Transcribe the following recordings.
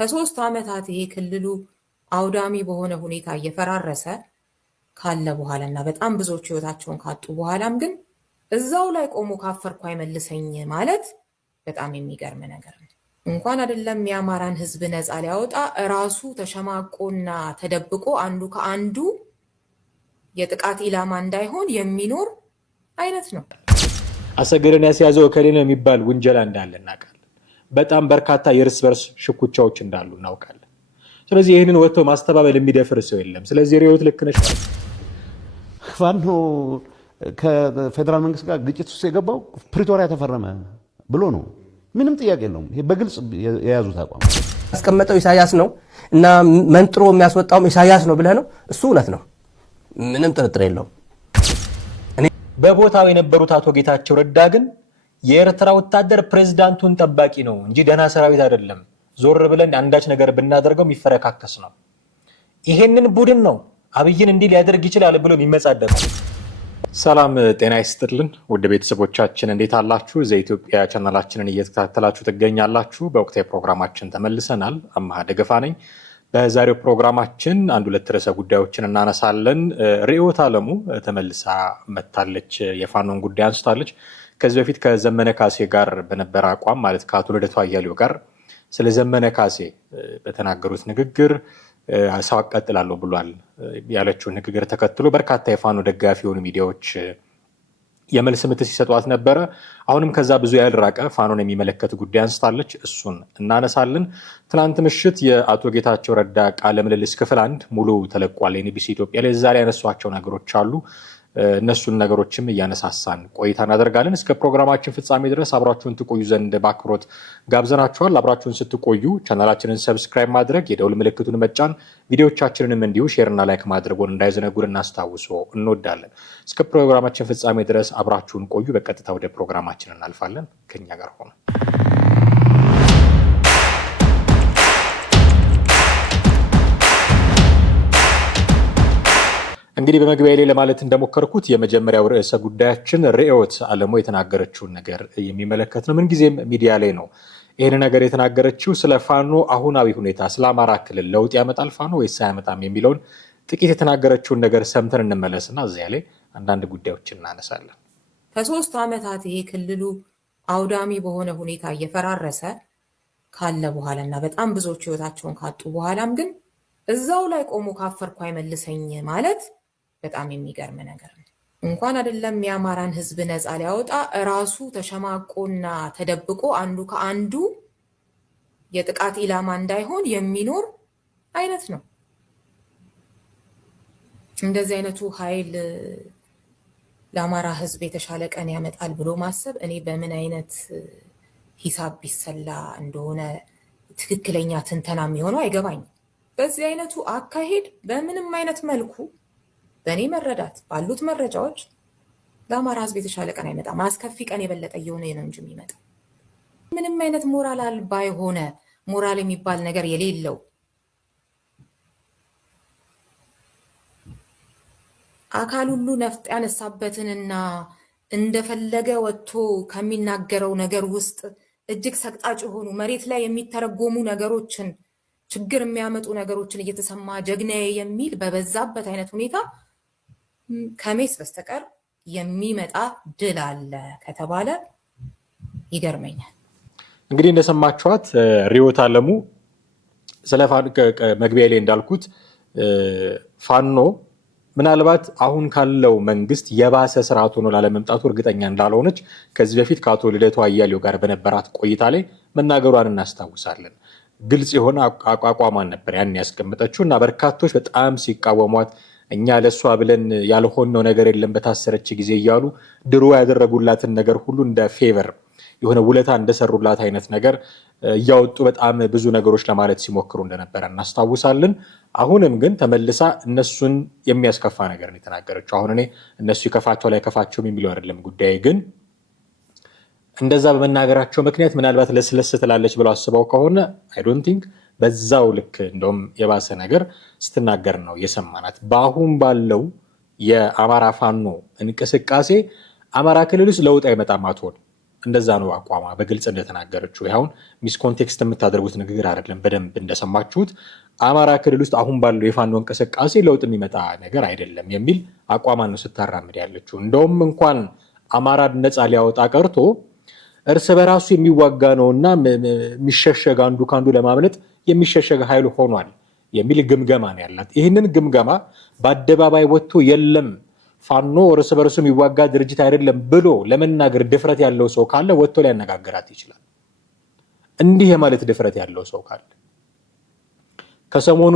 ከ3 ዓመታት ይሄ ክልሉ አውዳሚ በሆነ ሁኔታ እየፈራረሰ ካለ በኋላና በጣም ብዙዎች ህይወታቸውን ካጡ በኋላም ግን እዛው ላይ ቆሞ ካፈርኩ አይመልሰኝ ማለት በጣም የሚገርም ነገር ነው። እንኳን አይደለም የአማራን ህዝብ ነፃ ሊያወጣ ራሱ ተሸማቆና ተደብቆ አንዱ ከአንዱ የጥቃት ኢላማ እንዳይሆን የሚኖር አይነት ነው። አሰገደን ያስያዘው እከሌ ነው የሚባል ውንጀላ እንዳለ እናውቃለን። በጣም በርካታ የእርስ በርስ ሽኩቻዎች እንዳሉ እናውቃለን። ስለዚህ ይህንን ወጥቶ ማስተባበል የሚደፍር ሰው የለም። ስለዚህ ሪዮት ልክ ነሽ። ፋኖ ከፌደራል መንግስት ጋር ግጭት ውስጥ የገባው ፕሪቶሪያ ተፈረመ ብሎ ነው። ምንም ጥያቄ የለውም። ይሄ በግልጽ የያዙት አቋም ያስቀመጠው ኢሳያስ ነው እና መንጥሮ የሚያስወጣው ኢሳያስ ነው ብለህ ነው። እሱ እውነት ነው፣ ምንም ጥርጥር የለውም። በቦታው የነበሩት አቶ ጌታቸው ረዳ ግን የኤርትራ ወታደር ፕሬዝዳንቱን ጠባቂ ነው እንጂ ደህና ሰራዊት አይደለም፣ ዞር ብለን አንዳች ነገር ብናደርገው የሚፈረካከስ ነው። ይሄንን ቡድን ነው አብይን እንዲህ ሊያደርግ ይችላል ብሎ የሚመጻደቀው። ሰላም ጤና ይስጥልን ውድ ቤተሰቦቻችን እንዴት አላችሁ? ዘኢትዮጵያ ቻናላችንን እየተከታተላችሁ ትገኛላችሁ። በወቅታዊ ፕሮግራማችን ተመልሰናል። አማሃ ደገፋ ነኝ። በዛሬው ፕሮግራማችን አንድ ሁለት ርዕሰ ጉዳዮችን እናነሳለን። ርዕዮት ዓለሙ ተመልሳ መታለች፣ የፋኖን ጉዳይ አንስታለች። ከዚህ በፊት ከዘመነ ካሴ ጋር በነበረ አቋም ማለት ከአቶ ልደቱ አያሌው ጋር ስለ ዘመነ ካሴ በተናገሩት ንግግር ሰው አቀጥላለሁ ብሏል ያለችውን ንግግር ተከትሎ በርካታ የፋኖ ደጋፊ የሆኑ ሚዲያዎች የመልስ ምት ሲሰጧት ነበረ። አሁንም ከዛ ብዙ ያልራቀ ፋኖን የሚመለከት ጉዳይ አንስታለች። እሱን እናነሳለን። ትናንት ምሽት የአቶ ጌታቸው ረዳ ቃለ ምልልስ ክፍል 1 ሙሉ ተለቋል ኤንቢሲ ኢትዮጵያ ላይ። ዛሬ ያነሷቸው ነገሮች አሉ። እነሱን ነገሮችም እያነሳሳን ቆይታ እናደርጋለን። እስከ ፕሮግራማችን ፍጻሜ ድረስ አብራችሁን ትቆዩ ዘንድ በአክብሮት ጋብዘናችኋል። አብራችሁን ስትቆዩ ቻናላችንን ሰብስክራይብ ማድረግ፣ የደውል ምልክቱን መጫን፣ ቪዲዮቻችንንም እንዲሁ ሼርና ላይክ ማድረጉን እንዳይዘነጉን እናስታውሶ እንወዳለን። እስከ ፕሮግራማችን ፍጻሜ ድረስ አብራችሁን ቆዩ። በቀጥታ ወደ ፕሮግራማችን እናልፋለን። ከኛ ጋር ሆኑ። እንግዲህ በመግቢያ ላይ ለማለት እንደሞከርኩት የመጀመሪያው ርዕሰ ጉዳያችን ርዕዮት ዓለሙ የተናገረችውን ነገር የሚመለከት ነው። ምንጊዜም ሚዲያ ላይ ነው ይህን ነገር የተናገረችው። ስለ ፋኖ አሁናዊ ሁኔታ፣ ስለ አማራ ክልል ለውጥ ያመጣል ፋኖ ወይስ አያመጣም የሚለውን ጥቂት የተናገረችውን ነገር ሰምተን እንመለስና እዚያ ላይ አንዳንድ ጉዳዮችን እናነሳለን። ከ3 ዓመታት ይሄ ክልሉ አውዳሚ በሆነ ሁኔታ እየፈራረሰ ካለ በኋላና በጣም ብዙዎች ህይወታቸውን ካጡ በኋላም ግን እዛው ላይ ቆሞ ካፈርኩ አይመልሰኝ ማለት በጣም የሚገርም ነገር ነው። እንኳን አይደለም የአማራን ህዝብ ነፃ ሊያወጣ ራሱ ተሸማቆና ተደብቆ አንዱ ከአንዱ የጥቃት ኢላማ እንዳይሆን የሚኖር አይነት ነው። እንደዚህ አይነቱ ኃይል ለአማራ ህዝብ የተሻለ ቀን ያመጣል ብሎ ማሰብ እኔ በምን አይነት ሂሳብ ቢሰላ እንደሆነ ትክክለኛ ትንተና የሚሆነው አይገባኝም። በዚህ አይነቱ አካሄድ በምንም አይነት መልኩ በእኔ መረዳት ባሉት መረጃዎች ለአማራ ህዝብ የተሻለ ቀን አይመጣም። አስከፊ ቀን የበለጠ እየሆነ ነው እንጂ የሚመጣው ምንም አይነት ሞራል አልባ የሆነ ሞራል የሚባል ነገር የሌለው አካል ሁሉ ነፍጥ ያነሳበትንና እንደፈለገ ወጥቶ ከሚናገረው ነገር ውስጥ እጅግ ሰቅጣጭ የሆኑ መሬት ላይ የሚተረጎሙ ነገሮችን፣ ችግር የሚያመጡ ነገሮችን እየተሰማ ጀግናዬ የሚል በበዛበት አይነት ሁኔታ ከሜስ በስተቀር የሚመጣ ድል አለ ከተባለ ይገርመኛል። እንግዲህ እንደሰማችኋት ርዕዮት ዓለሙ ስለ መግቢያ ላይ እንዳልኩት ፋኖ ምናልባት አሁን ካለው መንግስት የባሰ ስርዓት ሆኖ ላለመምጣቱ እርግጠኛ እንዳልሆነች ከዚህ በፊት ከአቶ ልደቱ አያሌው ጋር በነበራት ቆይታ ላይ መናገሯን እናስታውሳለን። ግልጽ የሆነ አቋቋሟን ነበር ያን ያስቀመጠችው እና በርካቶች በጣም ሲቃወሟት እኛ ለሷ ብለን ያልሆነው ነገር የለም በታሰረች ጊዜ እያሉ ድሮ ያደረጉላትን ነገር ሁሉ እንደ ፌቨር የሆነ ውለታ እንደሰሩላት አይነት ነገር እያወጡ በጣም ብዙ ነገሮች ለማለት ሲሞክሩ እንደነበረ እናስታውሳለን። አሁንም ግን ተመልሳ እነሱን የሚያስከፋ ነገር ነው የተናገረችው። አሁን እኔ እነሱ ይከፋቸው ላይ ከፋቸውም የሚለው አይደለም ጉዳይ፣ ግን እንደዛ በመናገራቸው ምክንያት ምናልባት ለስለስ ትላለች ብለው አስበው ከሆነ አይ ዶንት ቲንክ በዛው ልክ እንደውም የባሰ ነገር ስትናገር ነው የሰማናት። በአሁን ባለው የአማራ ፋኖ እንቅስቃሴ አማራ ክልል ውስጥ ለውጥ አይመጣም አትሆን እንደዛ ነው አቋማ በግልጽ እንደተናገረችው። ያሁን ሚስ ኮንቴክስት የምታደርጉት ንግግር አይደለም። በደንብ እንደሰማችሁት አማራ ክልል ውስጥ አሁን ባለው የፋኖ እንቅስቃሴ ለውጥ የሚመጣ ነገር አይደለም የሚል አቋማን ነው ስታራምድ ያለችው። እንደውም እንኳን አማራን ነፃ ሊያወጣ ቀርቶ እርስ በራሱ የሚዋጋ ነውና የሚሸሸግ አንዱ ከአንዱ ለማምለጥ የሚሸሸግ ኃይል ሆኗል የሚል ግምገማ ነው ያላት። ይህንን ግምገማ በአደባባይ ወጥቶ የለም ፋኖ እርስ በርሱ የሚዋጋ ድርጅት አይደለም ብሎ ለመናገር ድፍረት ያለው ሰው ካለ ወጥቶ ሊያነጋግራት ይችላል። እንዲህ የማለት ድፍረት ያለው ሰው ካለ ከሰሞኑ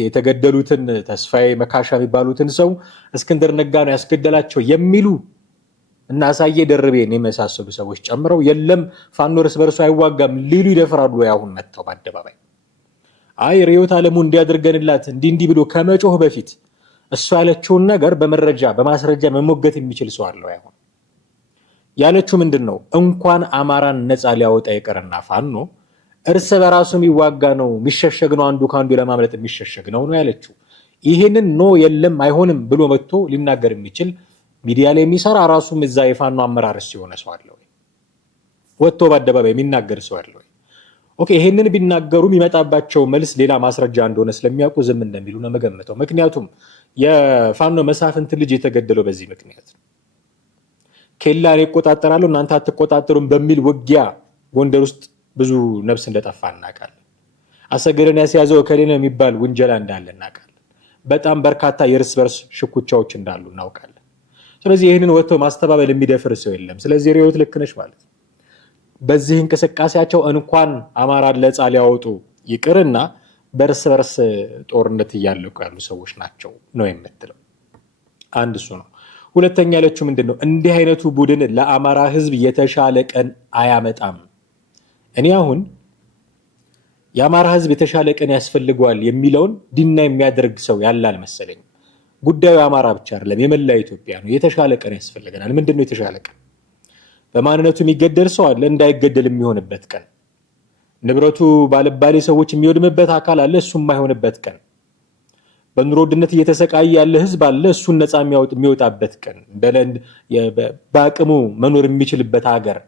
የተገደሉትን ተስፋዬ መካሻ የሚባሉትን ሰው እስክንድር ነጋ ነው ያስገደላቸው የሚሉ እና አሳየ ደርቤን የመሳሰሉ ሰዎች ጨምረው የለም ፋኖ እርስ በርሱ አይዋጋም ሊሉ ይደፍራሉ። አሁን መጥተው በአደባባይ አይ ርዕዮት ዓለሙ እንዲያደርገንላት እንዲህ ብሎ ከመጮህ በፊት እሱ ያለችውን ነገር በመረጃ በማስረጃ መሞገት የሚችል ሰው አለው። አሁን ያለችው ምንድነው? እንኳን አማራን ነፃ ሊያወጣ ይቀርና ፋኖ እርስ በራሱ የሚዋጋ ነው፣ የሚሸሸግ ነው፣ አንዱ ከአንዱ ለማምለጥ የሚሸሸግ ነው ያለችው። ይህንን ኖ የለም አይሆንም ብሎ መጥቶ ሊናገር የሚችል ሚዲያ ላይ የሚሰራ ራሱም እዛ የፋኖ አመራር ሲሆነ ሰው አለ ወይ? ወጥቶ በአደባባይ የሚናገር ሰው አለ ወይ? ኦኬ ይሄንን ቢናገሩ የሚመጣባቸው መልስ ሌላ ማስረጃ እንደሆነ ስለሚያውቁ ዝም እንደሚሉ ነው መገመተው። ምክንያቱም የፋኖ መሳፍንት ልጅ የተገደለው በዚህ ምክንያት ነው። ኬላን ይቆጣጠራሉ እናንተ አትቆጣጠሩም በሚል ውጊያ ጎንደር ውስጥ ብዙ ነፍስ እንደጠፋ እናውቃለን። አሰገደን ያስያዘው እከሌ ነው የሚባል ውንጀላ እንዳለ እናውቃለን። በጣም በርካታ የእርስ በርስ ሽኩቻዎች እንዳሉ እናውቃለን። ስለዚህ ይህንን ወጥቶ ማስተባበል የሚደፍር ሰው የለም። ስለዚህ ርዕዮት ልክ ነች ማለት ነው። በዚህ እንቅስቃሴያቸው እንኳን አማራን ነፃ ሊያወጡ ይቅርና በእርስ በርስ ጦርነት እያለቁ ያሉ ሰዎች ናቸው ነው የምትለው። አንድ እሱ ነው። ሁለተኛ ያለችው ምንድን ነው? እንዲህ አይነቱ ቡድን ለአማራ ሕዝብ የተሻለ ቀን አያመጣም። እኔ አሁን የአማራ ሕዝብ የተሻለ ቀን ያስፈልገዋል የሚለውን ዲና የሚያደርግ ሰው ያለ አልመሰለኝም። ጉዳዩ አማራ ብቻ አይደለም፣ የመላ ኢትዮጵያ ነው። የተሻለ ቀን ያስፈልገናል። ምንድን ነው የተሻለ ቀን? በማንነቱ የሚገደል ሰው አለ፣ እንዳይገደል የሚሆንበት ቀን። ንብረቱ ባለባሌ ሰዎች የሚወድምበት አካል አለ፣ እሱ የማይሆንበት ቀን። በኑሮ ውድነት እየተሰቃየ ያለ ህዝብ አለ፣ እሱን ነፃ የሚወጣበት ቀን። በአቅሙ መኖር የሚችልበት ሀገር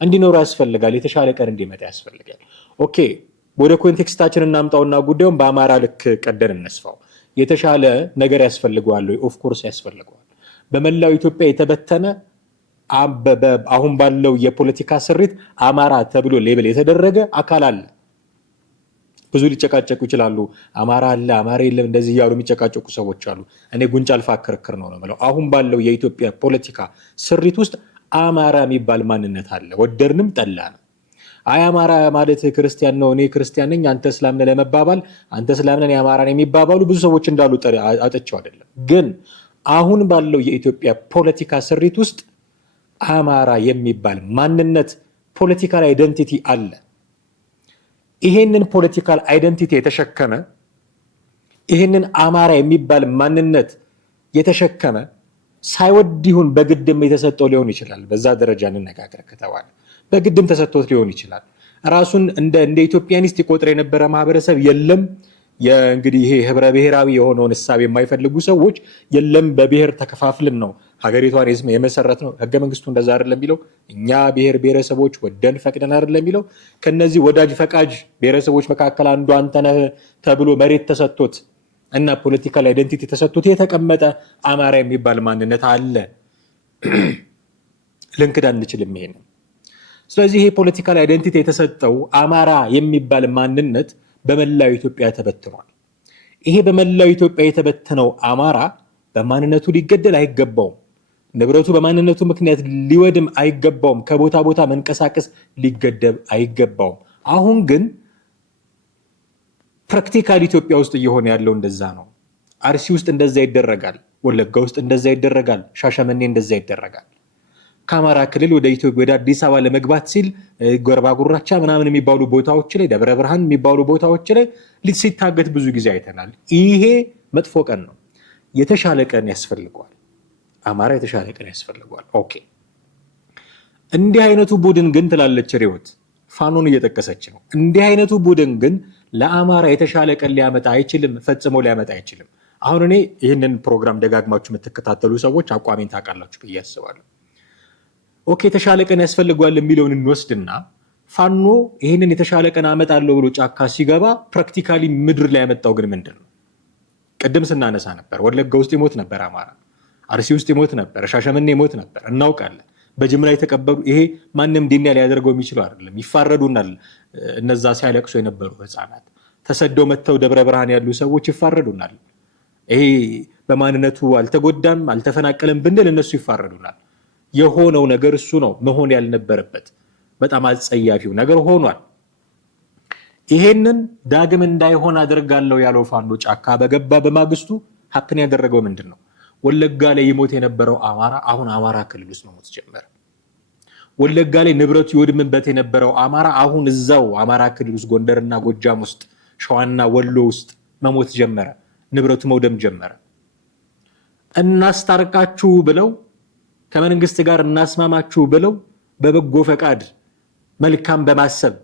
እንዲኖሩ ያስፈልጋል። የተሻለ ቀን እንዲመጣ ያስፈልጋል። ኦኬ ወደ ኮንቴክስታችን እናምጣውና ጉዳዩን በአማራ ልክ ቀደን እነስፋው። የተሻለ ነገር ያስፈልገዋል ወይ? ኦፍኮርስ ያስፈልገዋል። በመላው ኢትዮጵያ የተበተነ አሁን ባለው የፖለቲካ ስሪት አማራ ተብሎ ሌብል የተደረገ አካል አለ። ብዙ ሊጨቃጨቁ ይችላሉ። አማራ አለ አማራ የለም እንደዚህ እያሉ የሚጨቃጨቁ ሰዎች አሉ። እኔ ጉንጭ አልፋ ክርክር ነው የምለው። አሁን ባለው የኢትዮጵያ ፖለቲካ ስሪት ውስጥ አማራ የሚባል ማንነት አለ፣ ወደድንም ጠላ ነው። አይ አማራ ማለት ክርስቲያን ነው፣ እኔ ክርስቲያን ነኝ፣ አንተ እስላም ነህ ለመባባል አንተ እስላም ነህ አማራ ነህ የሚባባሉ ብዙ ሰዎች እንዳሉ አጥቼው አይደለም። ግን አሁን ባለው የኢትዮጵያ ፖለቲካ ስሪት ውስጥ አማራ የሚባል ማንነት ፖለቲካል አይደንቲቲ አለ። ይሄንን ፖለቲካል አይደንቲቲ የተሸከመ ይሄንን አማራ የሚባል ማንነት የተሸከመ ሳይወድ ይሁን በግድም የተሰጠው ሊሆን ይችላል። በዛ ደረጃ እንነጋገር ከተባለ በግድም ተሰጥቶት ሊሆን ይችላል። ራሱን እንደ ኢትዮጵያኒስት ይቆጥር የነበረ ማህበረሰብ የለም። እንግዲህ ይሄ ህብረ ብሔራዊ የሆነውን እሳቤ የማይፈልጉ ሰዎች የለም በብሔር ተከፋፍልን ነው ሀገሪቷን የመሰረት ነው። ህገ መንግስቱ እንደዛ አይደለም የሚለው። እኛ ብሔር ብሔረሰቦች ወደን ፈቅደን አይደለም የሚለው። ከነዚህ ወዳጅ ፈቃጅ ብሔረሰቦች መካከል አንዱ አንተነህ ተብሎ መሬት ተሰጥቶት እና ፖለቲካል አይደንቲቲ ተሰጥቶት የተቀመጠ አማራ የሚባል ማንነት አለ። ልንክድ አንችልም ይሄንን። ስለዚህ ይሄ ፖለቲካል አይደንቲቲ የተሰጠው አማራ የሚባል ማንነት በመላው ኢትዮጵያ ተበትኗል። ይሄ በመላው ኢትዮጵያ የተበተነው አማራ በማንነቱ ሊገደል አይገባውም። ንብረቱ በማንነቱ ምክንያት ሊወድም አይገባውም። ከቦታ ቦታ መንቀሳቀስ ሊገደብ አይገባውም። አሁን ግን ፕራክቲካል ኢትዮጵያ ውስጥ እየሆነ ያለው እንደዛ ነው። አርሲ ውስጥ እንደዛ ይደረጋል። ወለጋ ውስጥ እንደዛ ይደረጋል። ሻሸመኔ እንደዛ ይደረጋል። ከአማራ ክልል ወደ አዲስ አበባ ለመግባት ሲል ጎርባ ጉራቻ ምናምን የሚባሉ ቦታዎች ላይ፣ ደብረ ብርሃን የሚባሉ ቦታዎች ላይ ሲታገት ብዙ ጊዜ አይተናል። ይሄ መጥፎ ቀን ነው። የተሻለ ቀን ያስፈልገዋል። አማራ የተሻለ ቀን ያስፈልገዋል። ኦኬ እንዲህ አይነቱ ቡድን ግን ትላለች ርዕዮት፣ ፋኖን እየጠቀሰች ነው። እንዲህ አይነቱ ቡድን ግን ለአማራ የተሻለ ቀን ሊያመጣ አይችልም፣ ፈጽሞ ሊያመጣ አይችልም። አሁን እኔ ይህንን ፕሮግራም ደጋግማችሁ የምትከታተሉ ሰዎች አቋሜን ታውቃላችሁ ብዬ አስባለሁ። ኦኬ የተሻለ ቀን ያስፈልገዋል የሚለውን እንወስድና ፋኖ ይሄንን የተሻለ ቀን አመጣለሁ ብሎ ጫካ ሲገባ ፕራክቲካሊ ምድር ላይ ያመጣው ግን ምንድነው? ቅድም ስናነሳ ነበር ወለጋ ውስጥ ይሞት ነበር አማራ፣ አርሲ ውስጥ ይሞት ነበር፣ ሻሸመኔ ይሞት ነበር፣ እናውቃለን። በጅምላ የተቀበሩ ይሄ ማንም ዲና ሊያደርገው የሚችለው አይደለም። ይፋረዱናል። እነዛ ሲያለቅሱ የነበሩ ህፃናት ተሰደው መተው ደብረ ብርሃን ያሉ ሰዎች ይፋረዱናል። ይሄ በማንነቱ አልተጎዳም አልተፈናቀለም ብንል እነሱ ይፋረዱናል። የሆነው ነገር እሱ ነው መሆን ያልነበረበት በጣም አጸያፊው ነገር ሆኗል። ይሄንን ዳግም እንዳይሆን አደርጋለሁ ያለው ፋኖ ጫካ በገባ በማግስቱ ሀፕን ያደረገው ምንድነው? ወለጋ ላይ ይሞት የነበረው አማራ አሁን አማራ ክልል ውስጥ መሞት ጀመረ። ወለጋ ላይ ንብረቱ ይወድምበት የነበረው አማራ አሁን እዛው አማራ ክልል ውስጥ ጎንደርና ጎጃም ውስጥ ሸዋና ወሎ ውስጥ መሞት ጀመረ። ንብረቱ መውደም ጀመረ። እናስታርቃችሁ ብለው ከመንግስት ጋር እናስማማችሁ ብለው በበጎ ፈቃድ መልካም በማሰብ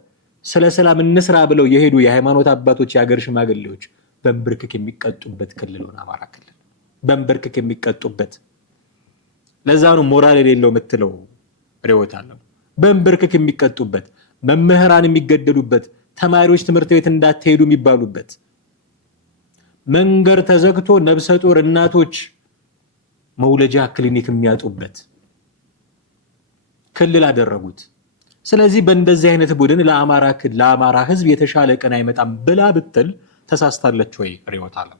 ስለ ሰላም እንስራ ብለው የሄዱ የሃይማኖት አባቶች የሀገር ሽማግሌዎች በንብርክክ የሚቀጡበት ክልል ሆነ አማራ ክልል። በንብርክክ የሚቀጡበት ለዛ ነው ሞራል የሌለው የምትለው ርዕዮት አለው። በንብርክክ የሚቀጡበት፣ መምህራን የሚገደሉበት፣ ተማሪዎች ትምህርት ቤት እንዳትሄዱ የሚባሉበት፣ መንገድ ተዘግቶ ነብሰ ጡር እናቶች መውለጃ ክሊኒክ የሚያጡበት ክልል አደረጉት። ስለዚህ በእንደዚህ አይነት ቡድን ለአማራ ህዝብ የተሻለ ቀን አይመጣም ብላ ብትል ተሳስታለች ወይ ርዕዮት ዓለም?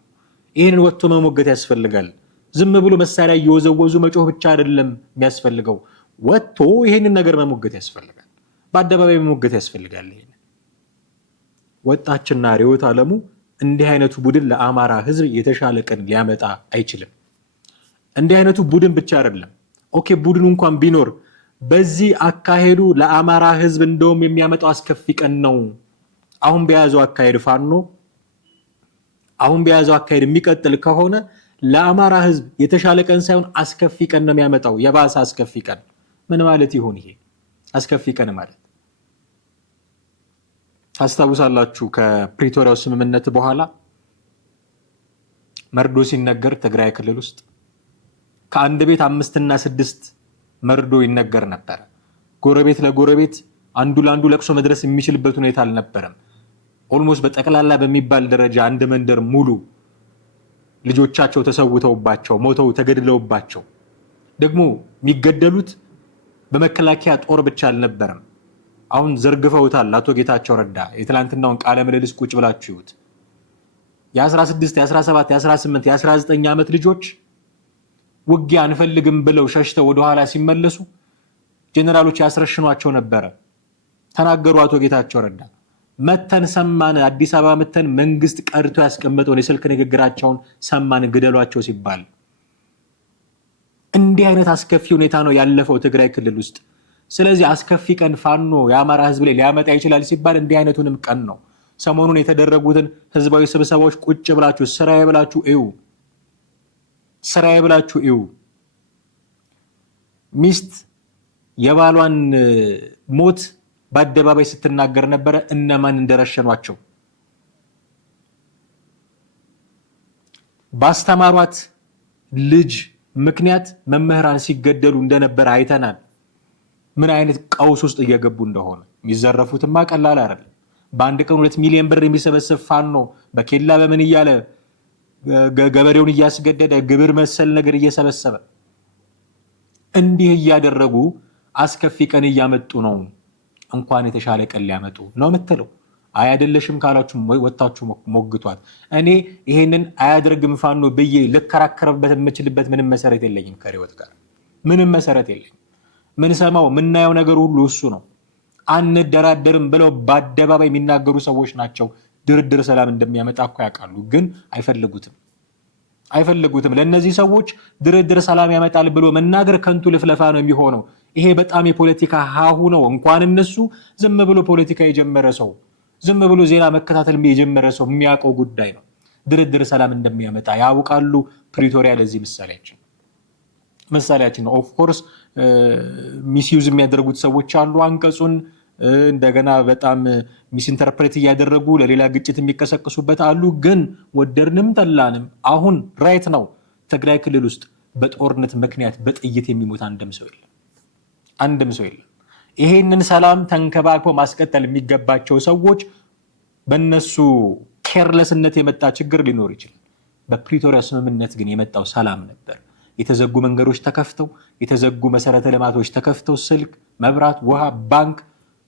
ይህንን ወጥቶ መሞገት ያስፈልጋል። ዝም ብሎ መሳሪያ እየወዘወዙ መጮህ ብቻ አይደለም የሚያስፈልገው። ወጥቶ ይህንን ነገር መሞገት ያስፈልጋል። በአደባባይ መሞገት ያስፈልጋል። ይሄን ወጣችና ርዕዮት ዓለሙ እንዲህ አይነቱ ቡድን ለአማራ ህዝብ የተሻለ ቀን ሊያመጣ አይችልም። እንዲህ አይነቱ ቡድን ብቻ አይደለም። ኦኬ ቡድኑ እንኳን ቢኖር በዚህ አካሄዱ ለአማራ ህዝብ እንደውም የሚያመጣው አስከፊ ቀን ነው። አሁን በያዘው አካሄድ ፋኖ አሁን በያዘው አካሄድ የሚቀጥል ከሆነ ለአማራ ህዝብ የተሻለ ቀን ሳይሆን አስከፊ ቀን ነው የሚያመጣው። የባሰ አስከፊ ቀን። ምን ማለት ይሆን ይሄ አስከፊ ቀን ማለት? ታስታውሳላችሁ ከፕሪቶሪያው ስምምነት በኋላ መርዶ ሲነገር ትግራይ ክልል ውስጥ ከአንድ ቤት 5 እና 6 መርዶ ይነገር ነበር። ጎረቤት ለጎረቤት አንዱ ለአንዱ ለቅሶ መድረስ የሚችልበት ሁኔታ አልነበረም። ኦልሞስት በጠቅላላ በሚባል ደረጃ አንድ መንደር ሙሉ ልጆቻቸው ተሰውተውባቸው ሞተው ተገድለውባቸው፣ ደግሞ የሚገደሉት በመከላከያ ጦር ብቻ አልነበረም። አሁን ዘርግፈውታል። አቶ ጌታቸው ረዳ የትላንትናውን ቃለ ምልልስ ቁጭ ብላችሁ ይዩት። የ16 የ17 የ18 የ19 ዓመት ልጆች ውጊያ አንፈልግም ብለው ሸሽተው ወደኋላ ሲመለሱ ጀነራሎች ያስረሽኗቸው ነበረ። ተናገሩ አቶ ጌታቸው ረዳ። መተን ሰማን፣ አዲስ አበባ መተን መንግስት ቀርቶ ያስቀመጠውን የስልክ ንግግራቸውን ሰማን፣ ግደሏቸው ሲባል። እንዲህ አይነት አስከፊ ሁኔታ ነው ያለፈው ትግራይ ክልል ውስጥ። ስለዚህ አስከፊ ቀን ፋኖ የአማራ ህዝብ ላይ ሊያመጣ ይችላል ሲባል እንዲህ አይነቱንም ቀን ነው። ሰሞኑን የተደረጉትን ህዝባዊ ስብሰባዎች ቁጭ ብላችሁ ስራዬ ብላችሁ እዩ። ስራዬ ብላችሁ እዩ። ሚስት የባሏን ሞት በአደባባይ ስትናገር ነበረ። እነማን እንደረሸኗቸው ባስተማሯት ልጅ ምክንያት መምህራን ሲገደሉ እንደነበረ አይተናል። ምን አይነት ቀውስ ውስጥ እየገቡ እንደሆነ። የሚዘረፉትማ ቀላል አይደለም። በአንድ ቀን 2 ሚሊዮን ብር የሚሰበስብ ፋኖ በኬላ በምን እያለ ገበሬውን እያስገደደ ግብር መሰል ነገር እየሰበሰበ እንዲህ እያደረጉ አስከፊ ቀን እያመጡ ነው። እንኳን የተሻለ ቀን ሊያመጡ ነው የምትለው? አያደለሽም ካላችሁ ወጣችሁ ሞግቷት። እኔ ይሄንን አያደርግም ፋኖ ብዬ ልከራከርበት የምችልበት ምንም መሰረት የለኝም። ከርዕዮት ጋር ምንም መሰረት የለኝም። ምን ሰማው ምናየው ነገር ሁሉ እሱ ነው። አንደራደርም ብለው በአደባባይ የሚናገሩ ሰዎች ናቸው። ድርድር ሰላም እንደሚያመጣ እኮ ያውቃሉ፣ ግን አይፈልጉትም። ለእነዚህ ሰዎች ድርድር ሰላም ያመጣል ብሎ መናገር ከንቱ ልፍለፋ ነው የሚሆነው። ይሄ በጣም የፖለቲካ ሀሁ ነው። እንኳን እነሱ ዝም ብሎ ፖለቲካ የጀመረ ሰው፣ ዝም ብሎ ዜና መከታተል የጀመረ ሰው የሚያውቀው ጉዳይ ነው። ድርድር ሰላም እንደሚያመጣ ያውቃሉ። ፕሪቶሪያ ለዚህ ምሳሌያችን ነው። ኦፍኮርስ ሚስዩዝ የሚያደርጉት ሰዎች አሉ አንቀጹን እንደገና በጣም ሚስኢንተርፕሬት እያደረጉ ለሌላ ግጭት የሚቀሰቅሱበት አሉ። ግን ወደድንም ጠላንም አሁን ራይት ነው ትግራይ ክልል ውስጥ በጦርነት ምክንያት በጥይት የሚሞት አንድም ሰው የለም። አንድም ሰው የለም። ይሄንን ሰላም ተንከባክቦ ማስቀጠል የሚገባቸው ሰዎች በእነሱ ኬርለስነት የመጣ ችግር ሊኖር ይችላል። በፕሪቶሪያ ስምምነት ግን የመጣው ሰላም ነበር። የተዘጉ መንገዶች ተከፍተው፣ የተዘጉ መሰረተ ልማቶች ተከፍተው፣ ስልክ፣ መብራት፣ ውሃ፣ ባንክ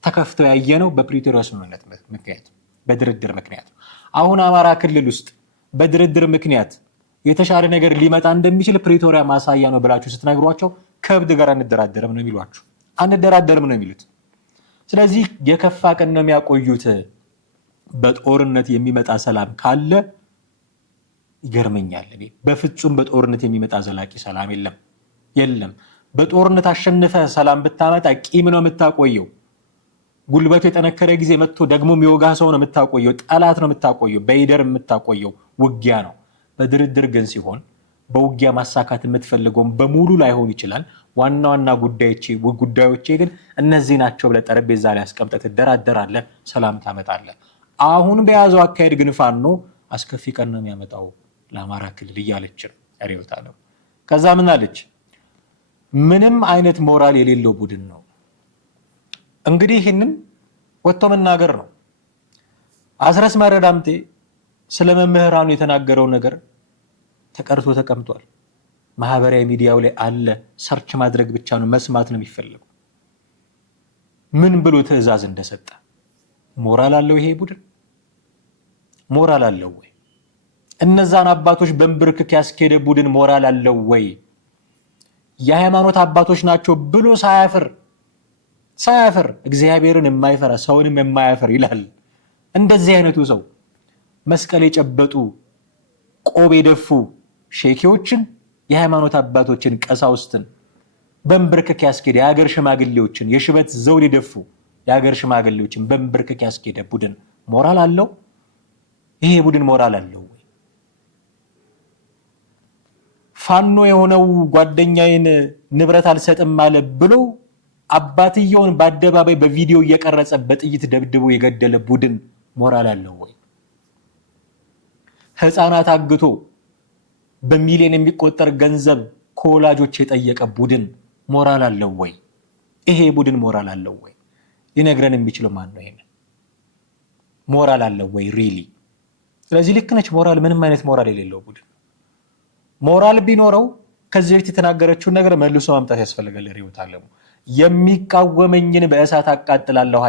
ተከፍተው ያየነው በፕሪቶሪያ ስምምነት ምክንያት፣ በድርድር ምክንያት። አሁን አማራ ክልል ውስጥ በድርድር ምክንያት የተሻለ ነገር ሊመጣ እንደሚችል ፕሪቶሪያ ማሳያ ነው ብላችሁ ስትነግሯቸው ከብድ ጋር አንደራደርም ነው የሚሏችሁ። አንደራደርም ነው የሚሉት። ስለዚህ የከፋ ቀን ነው የሚያቆዩት። በጦርነት የሚመጣ ሰላም ካለ ይገርመኛል። እኔ በፍጹም በጦርነት የሚመጣ ዘላቂ ሰላም የለም። በጦርነት አሸንፈ ሰላም ብታመጣ ቂም ነው የምታቆየው። ጉልበቱ የጠነከረ ጊዜ መጥቶ ደግሞ የሚወጋ ሰው ነው የምታቆየው። ጠላት ነው የምታቆየው። በይደር የምታቆየው ውጊያ ነው። በድርድር ግን ሲሆን በውጊያ ማሳካት የምትፈልገውን በሙሉ ላይሆን ይችላል። ዋና ዋና ጉዳዮቼ ግን እነዚህ ናቸው ብለህ ጠረጴዛ ላይ አስቀምጠህ ትደራደራለህ፣ ሰላም ታመጣለህ። አሁን በያዘው አካሄድ ግን ፋኖ አስከፊ ቀን ነው የሚያመጣው ለአማራ ክልል እያለች ነው ርዕዮት ዓለሙ። ከዛ ምን አለች? ምንም አይነት ሞራል የሌለው ቡድን ነው። እንግዲህ ይህንን ወጥቶ መናገር ነው። አስረስ ማረዳምጤ ስለ መምህራኑ የተናገረው ነገር ተቀርቶ ተቀምጧል። ማህበራዊ ሚዲያው ላይ አለ። ሰርች ማድረግ ብቻ ነው፣ መስማት ነው የሚፈልገው። ምን ብሎ ትዕዛዝ እንደሰጠ። ሞራል አለው ይሄ ቡድን? ሞራል አለው ወይ? እነዛን አባቶች በንብርክክ ያስኬደ ቡድን ሞራል አለው ወይ? የሃይማኖት አባቶች ናቸው ብሎ ሳያፍር እግዚአብሔርን የማይፈራ ሰውንም የማያፍር ይላል። እንደዚህ አይነቱ ሰው መስቀል የጨበጡ ቆብ የደፉ ሼኪዎችን፣ የሃይማኖት አባቶችን፣ ቀሳውስትን በንብርክክ ያስኬደ የሀገር ሽማግሌዎችን፣ የሽበት ዘውድ የደፉ የሀገር ሽማግሌዎችን በንብርክክ ያስኬደ ቡድን ሞራል አለው? ይሄ ቡድን ሞራል አለው ወይ? ፋኖ የሆነው ጓደኛዬን ንብረት አልሰጥም አለ ብሎ አባትየውን በአደባባይ በቪዲዮ እየቀረጸ በጥይት ደብድቦ የገደለ ቡድን ሞራል አለው ወይ? ህፃናት አግቶ በሚሊዮን የሚቆጠር ገንዘብ ከወላጆች የጠየቀ ቡድን ሞራል አለው ወይ? ይሄ ቡድን ሞራል አለው ወይ? ሊነግረን የሚችለው ማን ነው? ይሄን ሞራል አለው ወይ ሪሊ? ስለዚህ ልክ ነች። ሞራል ምንም አይነት ሞራል የሌለው ቡድን። ሞራል ቢኖረው ከዚህ በፊት የተናገረችውን ነገር መልሶ ማምጣት ያስፈልጋል። ርዕዮት ዓለሙ የሚቃወመኝን በእሳት አቃጥላለሁ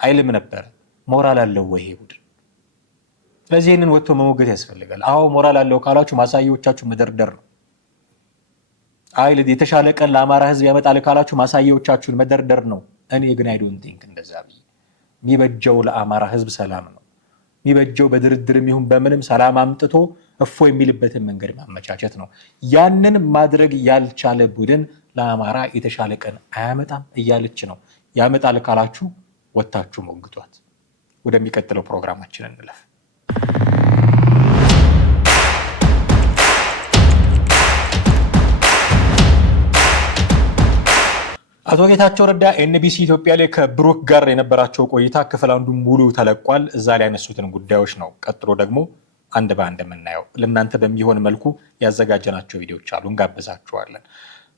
አይልም ነበረ። ሞራል አለው ወይ ይሄ ቡድን? ስለዚህ ይህንን ወጥቶ መሞገት ያስፈልጋል። አዎ ሞራል አለው ካላችሁ ማሳያዎቻችሁ መደርደር ነው። የተሻለ ቀን ለአማራ ህዝብ ያመጣል ካላችሁ ማሳያዎቻችሁን መደርደር ነው። እኔ ግን አይ ዶንት ቲንክ እንደዛ ብዬ የሚበጀው ለአማራ ህዝብ ሰላም ነው። የሚበጀው በድርድርም ይሁን በምንም ሰላም አምጥቶ እፎ የሚልበትን መንገድ ማመቻቸት ነው። ያንን ማድረግ ያልቻለ ቡድን ለአማራ የተሻለ ቀን አያመጣም እያለች ነው። ያመጣል ካላችሁ ወጥታችሁ ሞግቷት። ወደሚቀጥለው ፕሮግራማችን እንለፍ። አቶ ጌታቸው ረዳ ኤንቢሲ ኢትዮጵያ ላይ ከብሩክ ጋር የነበራቸው ቆይታ ክፍል አንዱ ሙሉ ተለቋል። እዛ ላይ ያነሱትን ጉዳዮች ነው ቀጥሎ ደግሞ አንድ በአንድ የምናየው። ለእናንተ በሚሆን መልኩ ያዘጋጀናቸው ቪዲዮዎች አሉ፣ እንጋብዛችኋለን።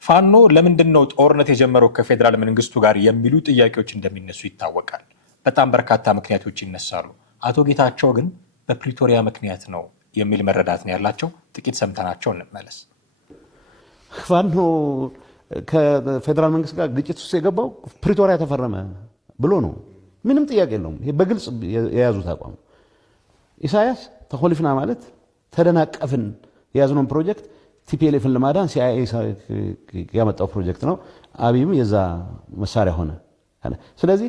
ፋኖ ለምንድን ነው ጦርነት የጀመረው ከፌዴራል መንግስቱ ጋር የሚሉ ጥያቄዎች እንደሚነሱ ይታወቃል። በጣም በርካታ ምክንያቶች ይነሳሉ። አቶ ጌታቸው ግን በፕሪቶሪያ ምክንያት ነው የሚል መረዳት ነው ያላቸው። ጥቂት ሰምተናቸው እንመለስ። ፋኖ ከፌዴራል መንግስት ጋር ግጭት ውስጥ የገባው ፕሪቶሪያ ተፈረመ ብሎ ነው። ምንም ጥያቄ የለውም። ይሄ በግልጽ የያዙት አቋም። ኢሳያስ ተኮሊፍና ማለት ተደናቀፍን የያዝነውን ፕሮጀክት ቲፒኤልኤፍን ለማዳን ሲአይኤ ያመጣው ፕሮጀክት ነው። አብይም የዛ መሳሪያ ሆነ። ስለዚህ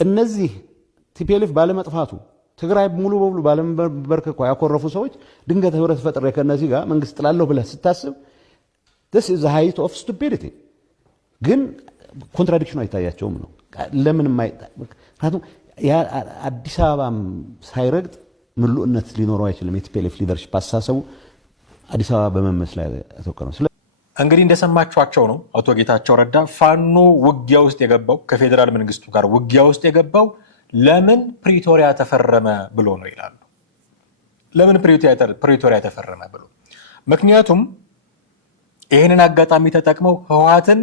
እነዚህ ቲፒኤልኤፍ ባለመጥፋቱ ትግራይ ሙሉ በሙሉ ባለመበርከኳ ያኮረፉ ሰዎች ድንገት ህብረት ፈጥሬ ከነዚህ ጋር መንግስት ጥላለሁ ብለህ ስታስብ this is the height of stupidity። ግን ኮንትራዲክሽኑ አይታያቸውም ነው። ለምን ምክንያቱም አዲስ አበባም ሳይረግጥ ምሉእነት ሊኖረው አይችልም። የቲፒኤልኤፍ ሊደርሺፕ አስተሳሰቡ አዲስ አበባ በመመስ ላይ ያተኮረ ነው። እንግዲህ እንደሰማችኋቸው ነው አቶ ጌታቸው ረዳ ፋኖ ውጊያ ውስጥ የገባው ከፌዴራል መንግስቱ ጋር ውጊያ ውስጥ የገባው ለምን ፕሪቶሪያ ተፈረመ ብሎ ነው ይላሉ። ለምን ፕሪቶሪያ ተፈረመ ብሎ? ምክንያቱም ይህንን አጋጣሚ ተጠቅመው ህወሓትን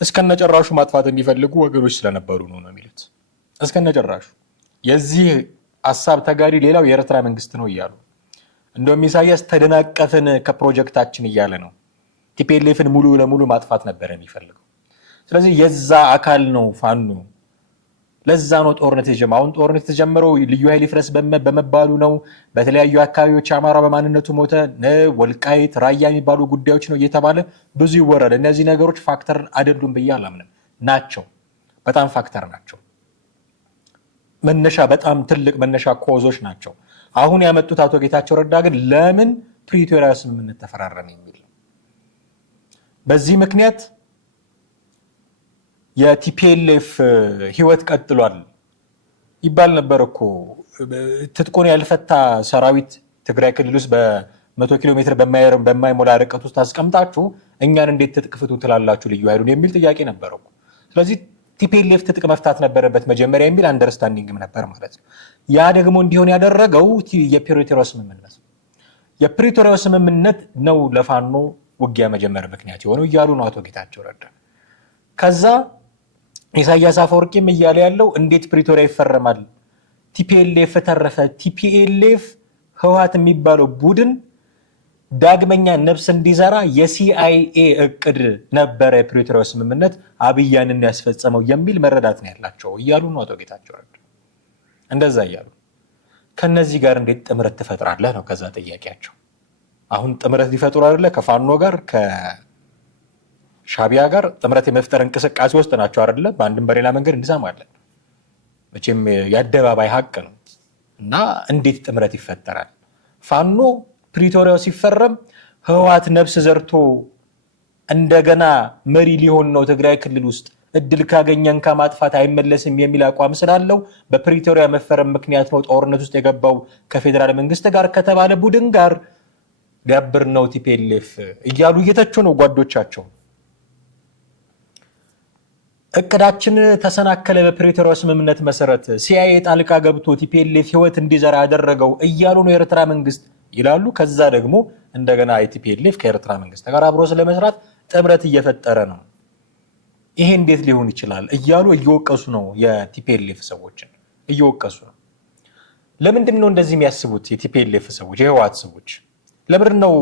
እስከነጨራሹ ማጥፋት የሚፈልጉ ወገኖች ስለነበሩ ነው የሚሉት። እስከነጨራሹ የዚህ ሀሳብ ተጋሪ ሌላው የኤርትራ መንግስት ነው እያሉ እንደውም ኢሳያስ ተደናቀፍን ከፕሮጀክታችን እያለ ነው። ቲፒኤልኤፍን ሙሉ ለሙሉ ማጥፋት ነበር የሚፈልገው። ስለዚህ የዛ አካል ነው ፋኖ። ለዛ ነው ጦርነት የጀመረው። አሁን ጦርነት የተጀመረው ልዩ ኃይል ይፍረስ በመባሉ ነው። በተለያዩ አካባቢዎች አማራ በማንነቱ ሞተ፣ ወልቃይት፣ ራያ የሚባሉ ጉዳዮች ነው እየተባለ ብዙ ይወራል። እነዚህ ነገሮች ፋክተር አይደሉም ብዬ አላምንም። ናቸው፣ በጣም ፋክተር ናቸው። መነሻ፣ በጣም ትልቅ መነሻ ኮዞች ናቸው። አሁን ያመጡት አቶ ጌታቸው ረዳ ግን ለምን ፕሪቶሪያ ስምምነት ተፈራረመ የሚል ነው። በዚህ ምክንያት የቲፒኤልኤፍ ህይወት ቀጥሏል ይባል ነበር እኮ። ትጥቁን ያልፈታ ሰራዊት ትግራይ ክልል ውስጥ በ100 ኪሎ ሜትር በማይሞላ ርቀት ውስጥ አስቀምጣችሁ እኛን እንዴት ትጥቅ ፍቱ ትላላችሁ ልዩ ኃይሉን የሚል ጥያቄ ነበር እኮ። ስለዚህ ቲፒኤልኤፍ ትጥቅ መፍታት ነበረበት መጀመሪያ የሚል አንደርስታንዲንግም ነበር ማለት ነው። ያ ደግሞ እንዲሆን ያደረገው የፕሪቶሪያው ስምምነት ነው። የፕሪቶሪያው ስምምነት ነው ለፋኖ ውጊያ መጀመር ምክንያት የሆነው እያሉ ነው አቶ ጌታቸው ረዳ። ከዛ ኢሳያስ አፈወርቂም እያለ ያለው እንዴት ፕሪቶሪያ ይፈረማል? ቲፒኤልኤፍ ተረፈ። ቲፒኤልኤፍ ህወሓት የሚባለው ቡድን ዳግመኛ ነፍስ እንዲዘራ የሲአይኤ እቅድ ነበረ የፕሪቶሪያው ስምምነት አብያንን ያስፈጸመው የሚል መረዳት ነው ያላቸው እያሉ ነው አቶ ጌታቸው ረዳ። እንደዛ እያሉ ከነዚህ ጋር እንዴት ጥምረት ትፈጥራለህ ነው ከዛ ጥያቄያቸው። አሁን ጥምረት ሊፈጥሩ አይደለ ከፋኖ ጋር ሻቢያ ጋር ጥምረት የመፍጠር እንቅስቃሴ ውስጥ ናቸው አይደለ? በአንድም በሌላ መንገድ እንሰማለን። መቼም የአደባባይ ሀቅ ነው። እና እንዴት ጥምረት ይፈጠራል? ፋኖ ፕሪቶሪያው ሲፈረም ህወሓት ነፍስ ዘርቶ እንደገና መሪ ሊሆን ነው ትግራይ ክልል ውስጥ እድል ካገኘን ከማጥፋት አይመለስም የሚል አቋም ስላለው በፕሪቶሪያ መፈረም ምክንያት ነው ጦርነት ውስጥ የገባው ከፌዴራል መንግስት ጋር ከተባለ ቡድን ጋር ሊያብር ነው ቲፒኤልኤፍ እያሉ እየተቹ ነው ጓዶቻቸው። እቅዳችን ተሰናከለ በፕሪቶሪያው ስምምነት መሰረት ሲአይኤ ጣልቃ ገብቶ ቲፒኤልኤፍ ህይወት እንዲዘራ ያደረገው እያሉ ነው የኤርትራ መንግስት ይላሉ። ከዛ ደግሞ እንደገና ቲፒኤልኤፍ ከኤርትራ መንግስት ጋር አብሮ ስለመስራት ጥምረት እየፈጠረ ነው። ይሄ እንዴት ሊሆን ይችላል እያሉ እየወቀሱ ነው። የቲፒኤልኤፍ ሰዎችን እየወቀሱ ነው። ለምንድን ነው እንደዚህ የሚያስቡት የቲፒኤልኤፍ ሰዎች የህወሓት ሰዎች? ለምንድን ነው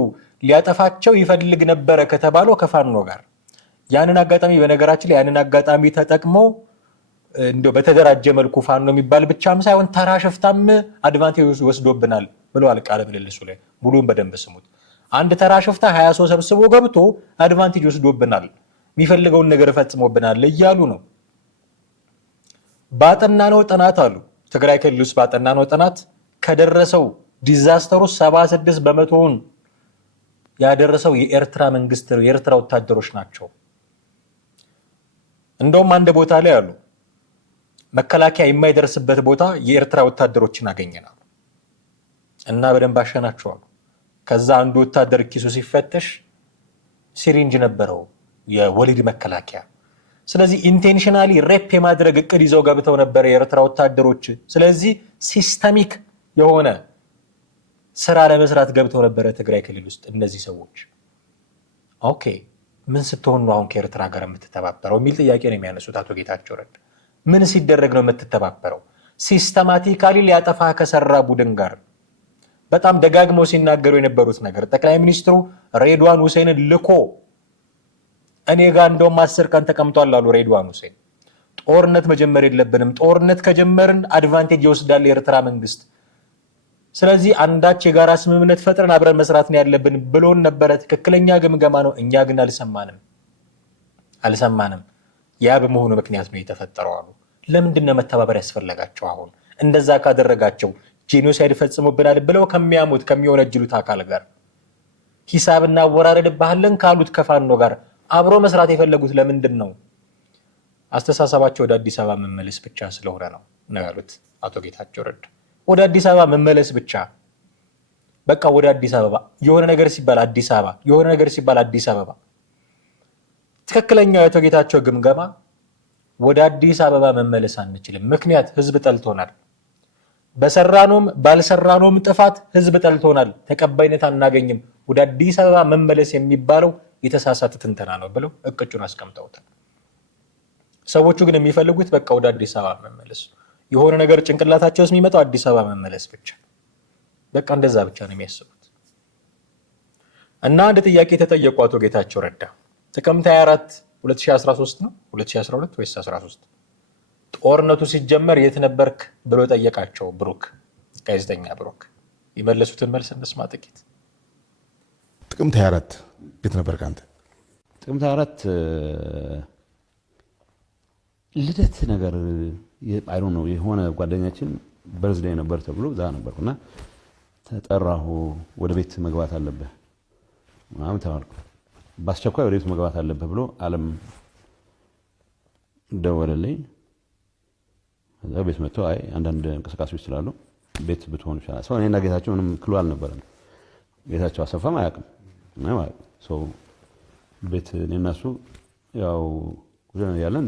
ሊያጠፋቸው ይፈልግ ነበረ ከተባለው ከፋኖ ጋር ያንን አጋጣሚ በነገራችን ላይ ያንን አጋጣሚ ተጠቅመው እንደው በተደራጀ መልኩ ፋኖ የሚባል ብቻም ሳይሆን ተራ ሽፍታም አድቫንቴጅ ወስዶብናል ብለዋል ቃለ ምልልሱ ላይ። ሙሉን በደንብ ስሙት። አንድ ተራ ሽፍታ 20 ሰው ሰብስቦ ገብቶ አድቫንቴጅ ወስዶብናል፣ የሚፈልገውን ነገር ፈጽሞብናል እያሉ ነው። ባጠናነው ጥናት አሉ ትግራይ ክልል ውስጥ ባጠናነው ጥናት ከደረሰው ዲዛስተሩ 76 በመቶውን ያደረሰው የኤርትራ መንግስት ነው፣ የኤርትራ ወታደሮች ናቸው። እንደውም አንድ ቦታ ላይ አሉ መከላከያ የማይደርስበት ቦታ የኤርትራ ወታደሮችን አገኘናል እና በደንብ አሸናቸዋል። ከዛ አንዱ ወታደር ኪሱ ሲፈተሽ ሲሪንጅ ነበረው የወሊድ መከላከያ። ስለዚህ ኢንቴንሽናሊ ሬፕ የማድረግ እቅድ ይዘው ገብተው ነበር የኤርትራ ወታደሮች። ስለዚህ ሲስተሚክ የሆነ ስራ ለመስራት ገብተው ነበረ ትግራይ ክልል ውስጥ እነዚህ ሰዎች። ኦኬ ምን ስትሆን ነው አሁን ከኤርትራ ጋር የምትተባበረው የሚል ጥያቄ ነው የሚያነሱት አቶ ጌታቸው ረዳ። ምን ሲደረግ ነው የምትተባበረው? ሲስተማቲካሊ ሊያጠፋ ከሰራ ቡድን ጋር በጣም ደጋግመው ሲናገሩ የነበሩት ነገር ጠቅላይ ሚኒስትሩ ሬድዋን ሁሴንን ልኮ እኔ ጋር እንደውም 10 ቀን ተቀምጧል አሉ ሬድዋን ሁሴን። ጦርነት መጀመር የለብንም፣ ጦርነት ከጀመርን አድቫንቴጅ ይወስዳል የኤርትራ መንግስት። ስለዚህ አንዳች የጋራ ስምምነት ፈጥረን አብረን መስራት ነው ያለብን ብሎን ነበረ። ትክክለኛ ግምገማ ነው። እኛ ግን አልሰማንም። ያ በመሆኑ ምክንያት ነው የተፈጠረው አሉ። ለምንድን ነው መተባበር ያስፈለጋቸው? አሁን እንደዛ ካደረጋቸው ጄኖሳይድ ፈጽሞብናል ብለው ከሚያሙት ከሚወነጅሉት አካል ጋር ሂሳብ እናወራረድብሃለን ካሉት ከፋኖ ጋር አብሮ መስራት የፈለጉት ለምንድን ነው? አስተሳሰባቸው ወደ አዲስ አበባ መመለስ ብቻ ስለሆነ ነው ያሉት አቶ ጌታቸው ረዳ። ወደ አዲስ አበባ መመለስ ብቻ። በቃ ወደ አዲስ አበባ የሆነ ነገር ሲባል አዲስ አበባ፣ የሆነ ነገር ሲባል አዲስ አበባ። ትክክለኛው የአቶ ጌታቸው ግምገማ ወደ አዲስ አበባ መመለስ አንችልም፣ ምክንያት ህዝብ ጠልቶናል። በሰራኖም ባልሰራኖም ጥፋት ህዝብ ጠልቶናል፣ ተቀባይነት አናገኝም። ወደ አዲስ አበባ መመለስ የሚባለው የተሳሳተ ትንተና ነው ብለው እቅጩን አስቀምጠውታል። ሰዎቹ ግን የሚፈልጉት በቃ ወደ አዲስ አበባ መመለስ፣ የሆነ ነገር ጭንቅላታቸው ውስጥ የሚመጣው አዲስ አበባ መመለስ ብቻ፣ በቃ እንደዛ ብቻ ነው የሚያስቡት። እና አንድ ጥያቄ ተጠየቁ አቶ ጌታቸው ረዳ ጥቅምት 24 2013 ነው 2012 ወይስ 13 ጦርነቱ ሲጀመር የት ነበርክ ብሎ ጠየቃቸው ብሩክ፣ ጋዜጠኛ ብሩክ። የመለሱትን መልስ እንስማ ጥቂት። ጥቅምት 24 የት ነበርክ አንተ? ጥቅምት 24 ልደት ነገር አይ ዶንት ኖ የሆነ ጓደኛችን በርዝዴይ ነበር ተብሎ እዛ ነበርኩና ተጠራሁ። ወደ ቤት መግባት አለብህ ምናምን ተባልኩ። በአስቸኳይ ወደ ቤት መግባት አለብህ ብሎ አለም ደወለልኝ። እዛ ቤት መጥቶ አይ አንዳንድ እንቅስቃሴዎች ስላሉ ቤት ብትሆን ይችላል። ሰው እኔና ጌታቸው ምንም ክሉ አልነበረን። ጌታቸው አሰፋም አያውቅም ማለት ሰው ቤት እኔና እሱ ያው ወደነ ያለን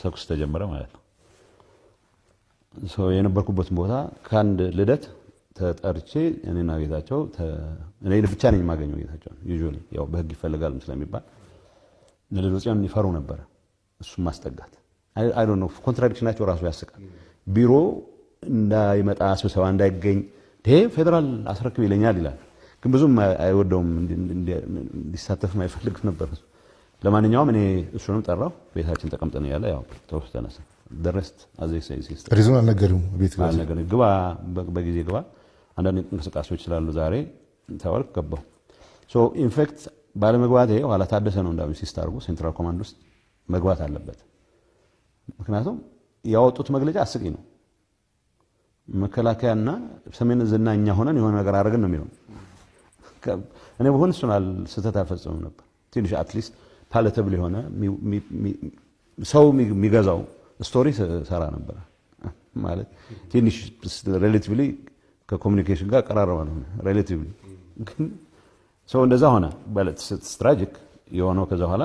ተኩስ ተጀመረ ማለት ነው። ሰው የነበርኩበት ቦታ ከአንድ ልደት ተጠርቼ እኔና ጌታቸው እኔ ብቻ ነኝ የማገኘው ጌታቸው ዩዥዋሊ ያው በህግ ይፈልጋል ስለሚባል ለሌሎችም ይፈሩ ነበር እሱን ማስጠጋት። አይ ዶንት ኖ ኮንትራዲክሽናቸው ራሱ ያስቃል። ቢሮ እንዳይመጣ ስብሰባ እንዳይገኝ ፌደራል አስረክብ ይለኛል ይላል። ግን ብዙም አይወደውም እንዲሳተፍ ማይፈልግ ነበር። ለማንኛውም እኔ እሱንም ጠራው። ቤታችን ተቀምጠን ያለ ያው ተወስ ተነሳ ደረስት አዘይ ሳይሲስ ሪዝን አልነገሩም። ቤት ግባ በጊዜ ግባ አንዳንድ እንቅስቃሴዎች ስላሉ ዛሬ ተዋልክ ገባው። ሶ ኢንፌክት ባለመግባቴ ኋላ ታደሰ ነው እንዳው ኢንሲስት አድርጎ ሴንትራል ኮማንድ ውስጥ መግባት አለበት። ምክንያቱም ያወጡት መግለጫ አስቂ ነው። መከላከያና ሰሜን ዝናኛ ሆነን የሆነ ነገር አደረግን ነው የሚለው። እኔ በሆነ እሱን ስህተት አልፈጸምም ነበር። ትንሽ አትሊስት ፓለተብል የሆነ ሰው የሚገዛው ስቶሪ ሰራ ነበር ማለት ትንሽ ሪሌቲቭሊ ከኮሙኒኬሽን ጋር ቀራረባ ነው ሪሌቲቭሊ። ግን ሰው እንደዛ ሆነ ማለት ስትራጂክ የሆነው ከዛ በኋላ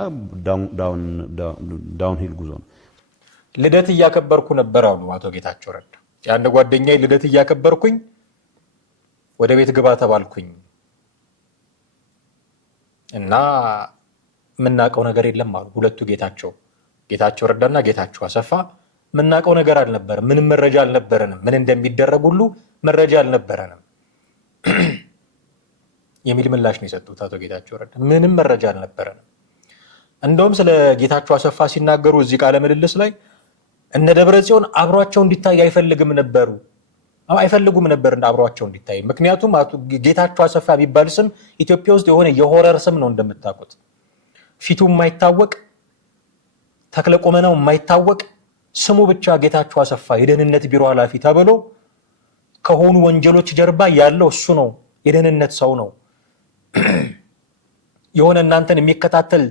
ዳውን ሂል ጉዞ ነው። ልደት እያከበርኩ ነበር አሉ አቶ ጌታቸው ረዳ። ያን ጓደኛዬ ልደት እያከበርኩኝ ወደ ቤት ግባ ተባልኩኝ እና ምናቀው ነገር የለም አሉ ሁለቱ ጌታቸው ረዳና ጌታቸው አሰፋ። ምናቀው ነገር አልነበረም፣ ምንም መረጃ አልነበረንም፣ ምን እንደሚደረግ ሁሉ መረጃ አልነበረንም የሚል ምላሽ ነው የሰጡት አቶ ጌታቸው ረዳ። ምንም መረጃ አልነበረንም። እንደውም ስለ ጌታቸው አሰፋ ሲናገሩ እዚህ ቃለ ምልልስ ላይ እነ ደብረጽዮን አብሯቸው እንዲታይ አይፈልጉም ነበር አብሯቸው እንዲታይ። ምክንያቱም ጌታቸው አሰፋ የሚባል ስም ኢትዮጵያ ውስጥ የሆነ የሆረር ስም ነው እንደምታውቁት። ፊቱ የማይታወቅ ተክለ ቁመናው የማይታወቅ ስሙ ብቻ ጌታቸው አሰፋ የደህንነት ቢሮ ኃላፊ ተብሎ ከሆኑ ወንጀሎች ጀርባ ያለው እሱ ነው። የደህንነት ሰው ነው። የሆነ እናንተን የሚከታተል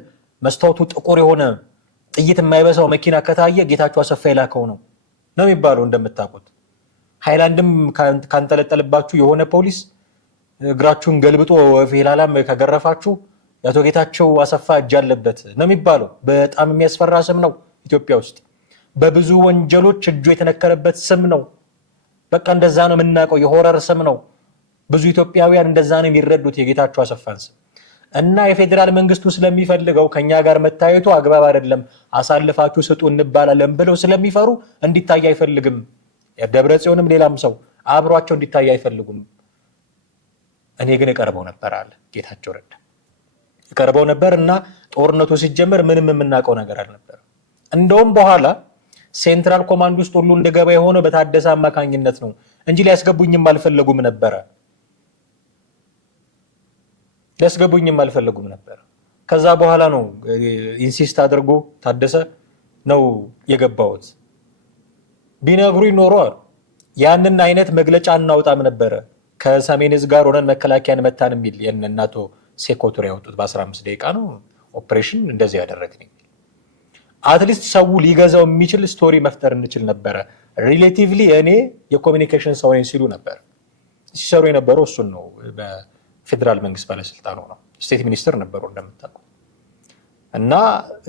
መስታወቱ ጥቁር የሆነ ጥይት የማይበሳው መኪና ከታየ ጌታቸው አሰፋ የላከው ነው የሚባለው እንደምታውቁት። ሃይላንድም ካንጠለጠልባችሁ የሆነ ፖሊስ እግራችሁን ገልብጦ ፌላላም ከገረፋችሁ የአቶ ጌታቸው አሰፋ እጅ አለበት ነው የሚባለው። በጣም የሚያስፈራ ስም ነው ኢትዮጵያ ውስጥ። በብዙ ወንጀሎች እጁ የተነከረበት ስም ነው። በቃ እንደዛ ነው የምናውቀው፣ የሆረር ስም ነው። ብዙ ኢትዮጵያውያን እንደዛ ነው የሚረዱት የጌታቸው አሰፋን ስም። እና የፌዴራል መንግስቱ ስለሚፈልገው ከኛ ጋር መታየቱ አግባብ አይደለም፣ አሳልፋችሁ ስጡ እንባላለን ብለው ስለሚፈሩ እንዲታይ አይፈልግም። ደብረጽዮንም ሌላም ሰው አብሯቸው እንዲታይ አይፈልጉም። እኔ ግን እቀርበው ነበር አለ ጌታቸው ረዳ። እቀርበው ነበር እና ጦርነቱ ሲጀመር ምንም የምናውቀው ነገር አልነበር። እንደውም በኋላ ሴንትራል ኮማንድ ውስጥ ሁሉ እንደገባ የሆነው በታደሰ አማካኝነት ነው እንጂ ሊያስገቡኝም አልፈለጉም ነበር። ከዛ በኋላ ነው ኢንሲስት አድርጎ ታደሰ ነው የገባሁት። ቢነግሩኝ ኖሮ ያንን አይነት መግለጫ እናውጣም ነበረ። ከሰሜን ዕዝ ጋር ሆነን መከላከያን መታን የሚል የእናቶ ሴኮቱር ያወጡት በ15 ደቂቃ ነው ኦፕሬሽን እንደዚህ ያደረግን የሚል አትሊስት ሰው ሊገዛው የሚችል ስቶሪ መፍጠር እንችል ነበረ። ሪሌቲቭሊ እኔ የኮሚኒኬሽን ሰው ነኝ ሲሉ ነበር ሲሰሩ የነበረው። እሱን ነው በፌዴራል መንግስት ባለስልጣን ሆነው ስቴት ሚኒስትር ነበሩ እንደምታውቁ። እና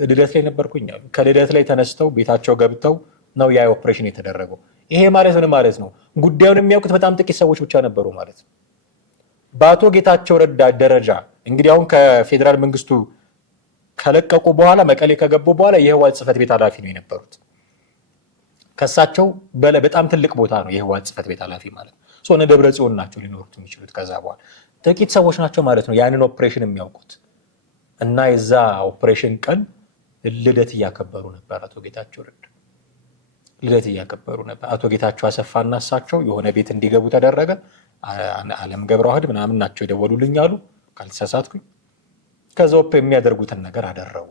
ልደት ላይ ነበርኩኝ አሉ። ከልደት ላይ ተነስተው ቤታቸው ገብተው ነው ያ ኦፕሬሽን የተደረገው። ይሄ ማለት ምን ማለት ነው? ጉዳዩን የሚያውቁት በጣም ጥቂት ሰዎች ብቻ ነበሩ ማለት ነው። በአቶ ጌታቸው ረዳ ደረጃ እንግዲህ አሁን ከፌዴራል መንግስቱ ከለቀቁ በኋላ መቀሌ ከገቡ በኋላ የህወሓት ጽህፈት ቤት ኃላፊ ነው የነበሩት። ከሳቸው በጣም ትልቅ ቦታ ነው የህወሓት ጽህፈት ቤት ኃላፊ ማለት ነው። እነ ደብረጽዮን ናቸው ሊኖሩት የሚችሉት። ከዛ በኋላ ጥቂት ሰዎች ናቸው ማለት ነው ያንን ኦፕሬሽን የሚያውቁት። እና የዛ ኦፕሬሽን ቀን ልደት እያከበሩ ነበር አቶ ጌታቸው ረዳ ልደት እያከበሩ ነበር። አቶ ጌታቸው አሰፋና እሳቸው የሆነ ቤት እንዲገቡ ተደረገ። አለም ገብረዋህድ ምናምን ናቸው የደወሉልኝ አሉ ካልተሳሳትኩኝ። ከዛ የሚያደርጉትን ነገር አደረጉ።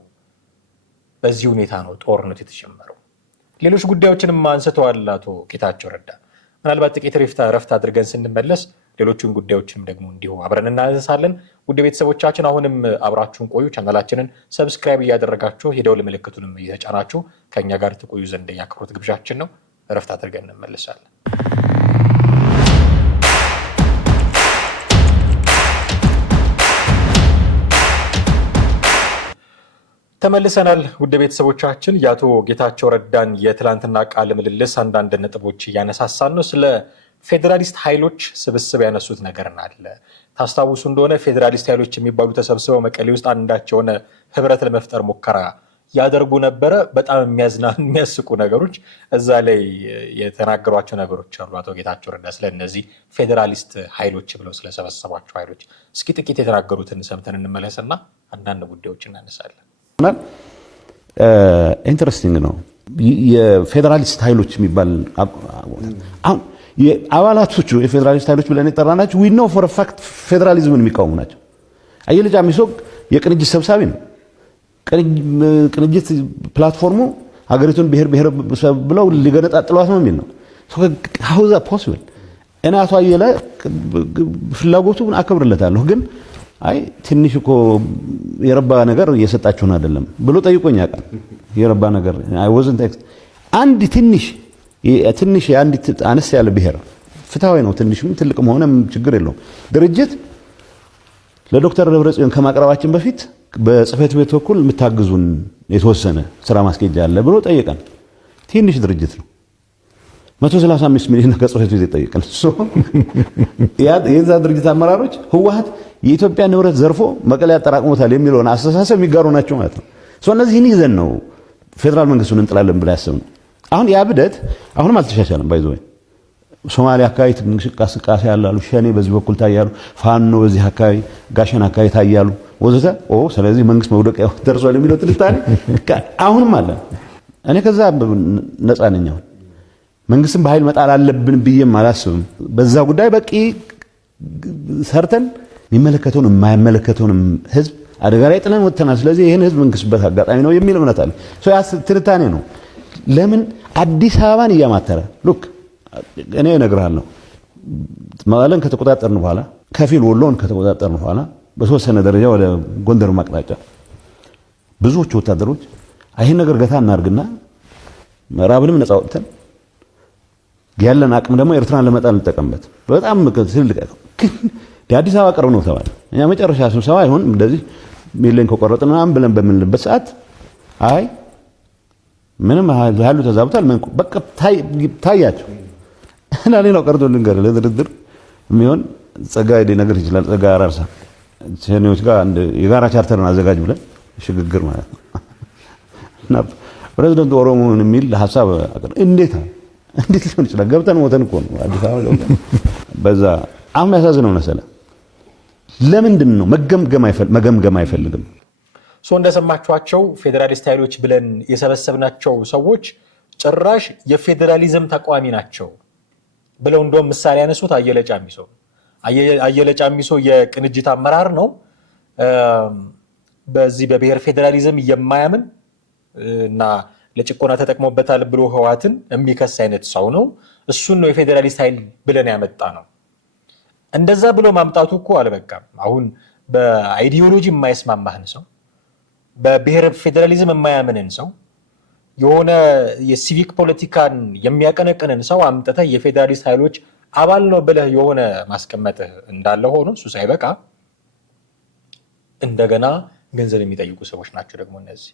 በዚህ ሁኔታ ነው ጦርነቱ የተጀመረው። ሌሎች ጉዳዮችንም አንስተዋል አቶ ጌታቸው ረዳ። ምናልባት ጥቂት ረፍት አድርገን ስንመለስ ሌሎቹን ጉዳዮችንም ደግሞ እንዲሁ አብረን እናነሳለን። ውድ ቤተሰቦቻችን አሁንም አብራችሁን ቆዩ። ቻናላችንን ሰብስክራይብ እያደረጋችሁ የደውል ምልክቱንም እየተጫናችሁ ከእኛ ጋር ትቆዩ ዘንድ የአክብሮት ግብዣችን ነው። ረፍት አድርገን እንመለሳለን። ተመልሰናል። ውድ ቤተሰቦቻችን የአቶ ጌታቸው ረዳን የትላንትና ቃለ ምልልስ አንዳንድ ነጥቦች እያነሳሳን ነው። ስለ ፌዴራሊስት ኃይሎች ስብስብ ያነሱት ነገር አለ። ታስታውሱ እንደሆነ ፌዴራሊስት ኃይሎች የሚባሉ ተሰብስበው መቀሌ ውስጥ አንዳች የሆነ ህብረት ለመፍጠር ሙከራ ያደርጉ ነበረ። በጣም የሚያስቁ ነገሮች እዛ ላይ የተናገሯቸው ነገሮች አሉ አቶ ጌታቸው ረዳ ስለ እነዚህ ፌዴራሊስት ኃይሎች ብለው ስለሰበሰቧቸው ኃይሎች። እስኪ ጥቂት የተናገሩትን ሰምተን እንመለስና አንዳንድ ጉዳዮች እናነሳለን። ኢንትረስቲንግ ነው። የፌዴራሊስት ኃይሎች የሚባል አሁን አባላቶቹ የፌዴራሊስት ኃይሎች ብለን የጠራናቸው ዊ ኖ ፎር ፋክት ፌዴራሊዝምን የሚቃወሙ ናቸው። አየለ ጫሚሶ የቅንጅት ሰብሳቢ ነው። ቅንጅት ፕላትፎርሙ ሀገሪቱን ብሔር ብለው ሊገነጣጥሏት ነው የሚል ነው። how is that possible? እኔ አቶ አየለ ፍላጎቱን አከብርለታለሁ፣ ግን አይ ትንሽ እኮ የረባ ነገር እየሰጣችሁን አይደለም ብሎ ጠይቆኝ ያውቃል። የረባ ነገር አይ wasn't አንድ ትንሽ አንድ አነስ ያለ ብሔር ፍትሃዊ ነው። ትንሽም ትልቅም ሆነ ችግር የለውም። ድርጅት ለዶክተር ደብረጽዮን ከማቅረባችን በፊት በጽህፈት ቤት በኩል የምታግዙን የተወሰነ ስራ ማስኬጃ አለ ብሎ ጠየቀን። ትንሽ ድርጅት ነው። 135 ሚሊዮን ከጽህፈት ቤት ጠየቀን። የዛ ድርጅት አመራሮች ህወሓት የኢትዮጵያ ንብረት ዘርፎ መቀሌ ያጠራቅሞታል የሚለውን አስተሳሰብ የሚጋሩ ናቸው ማለት ነው። እነዚህን ይዘን ነው ፌዴራል መንግስቱን እንጥላለን ብላ ያሰብነው። አሁን ያ ብደት አሁንም አልተሻሻለም። ባይዘው ሶማሊያ አካባቢ እንቅስቃሴ ያላሉ ሸኔ በዚህ በኩል ታያሉ፣ ፋኖ በዚህ አካባቢ ጋሸን አካባቢ ታያሉ ወዘተ። ስለዚህ መንግስት መውደቂያ ደርሷል የሚለው ትንታኔ አሁንም አለ። እኔ ከዛ ነፃ ነኝ። አሁን መንግስትን በኃይል መጣል አለብን ብዬም አላስብም። በዛ ጉዳይ በቂ ሰርተን የሚመለከተውን የማይመለከተውን ህዝብ አደጋ ላይ ጥለን ወጥተናል። ስለዚህ ይህን ህዝብ መንግስትበት አጋጣሚ ነው የሚል እምነት አለ። ያ ትንታኔ ነው። ለምን አዲስ አበባን እያማተረ ሉክ እኔ እነግርሃለሁ፣ መቀለን ከተቆጣጠርን በኋላ ከፊል ወሎን ከተቆጣጠርን በኋላ በተወሰነ ደረጃ ወደ ጎንደር ማቅጣጫ ብዙዎች ወታደሮች ይህን ነገር ገታ እናርግና ምዕራብንም ነፃ ወጥተን ያለን አቅም ደግሞ ኤርትራን ለመጣል እንጠቀምበት። በጣም ትልቅ ግን የአዲስ አበባ ቅርብ ነው ተባለ። እኛ መጨረሻ ስብሰባ ይሁን እንደዚህ ሚሊዮን ከቆረጥን ምናምን ብለን በምንልበት ሰዓት አይ ምንም ኃይሉ ተዛብቷል በቃ ታያቸው እና ሌላው ቀርቶ ልንገር ለድርድር የሚሆን ጸጋዬ ሊነግር ይችላል። ጸጋዬ አራርሳ ሸኔዎች ጋር አንድ የጋራ ቻርተርን አዘጋጅ ብለን ሽግግር ማለት ነው እና ፕሬዝዳንት ኦሮሞን የሚል ሀሳብ እንዴት ሊሆን ይችላል? ገብተን ሞተን እኮ ነው አዲስ አበባ ገብተን በዛ። አሁን ያሳዝነው መሰለህ ለምንድን ነው መገምገም አይፈልግም? እንደሰማችኋቸው ፌዴራሊስት ኃይሎች ብለን የሰበሰብናቸው ሰዎች ጭራሽ የፌዴራሊዝም ተቋሚ ናቸው ብለው እንደውም ምሳሌ ያነሱት አየለ ጫሚሶ የቅንጅት አመራር ነው። በዚህ በብሔር ፌዴራሊዝም የማያምን እና ለጭቆና ተጠቅሞበታል ብሎ ህወሓትን የሚከስ አይነት ሰው ነው። እሱን ነው የፌዴራሊስት ኃይል ብለን ያመጣ ነው። እንደዛ ብሎ ማምጣቱ እኮ አልበቃም። አሁን በአይዲዮሎጂ የማይስማማህን ሰው፣ በብሔር ፌዴራሊዝም የማያምንን ሰው፣ የሆነ የሲቪክ ፖለቲካን የሚያቀነቅንን ሰው አምጥተህ የፌዴራሊስት ኃይሎች አባል ነው ብለህ የሆነ ማስቀመጥህ እንዳለ ሆኖ እሱ ሳይበቃ እንደገና ገንዘብ የሚጠይቁ ሰዎች ናቸው ደግሞ እነዚህ።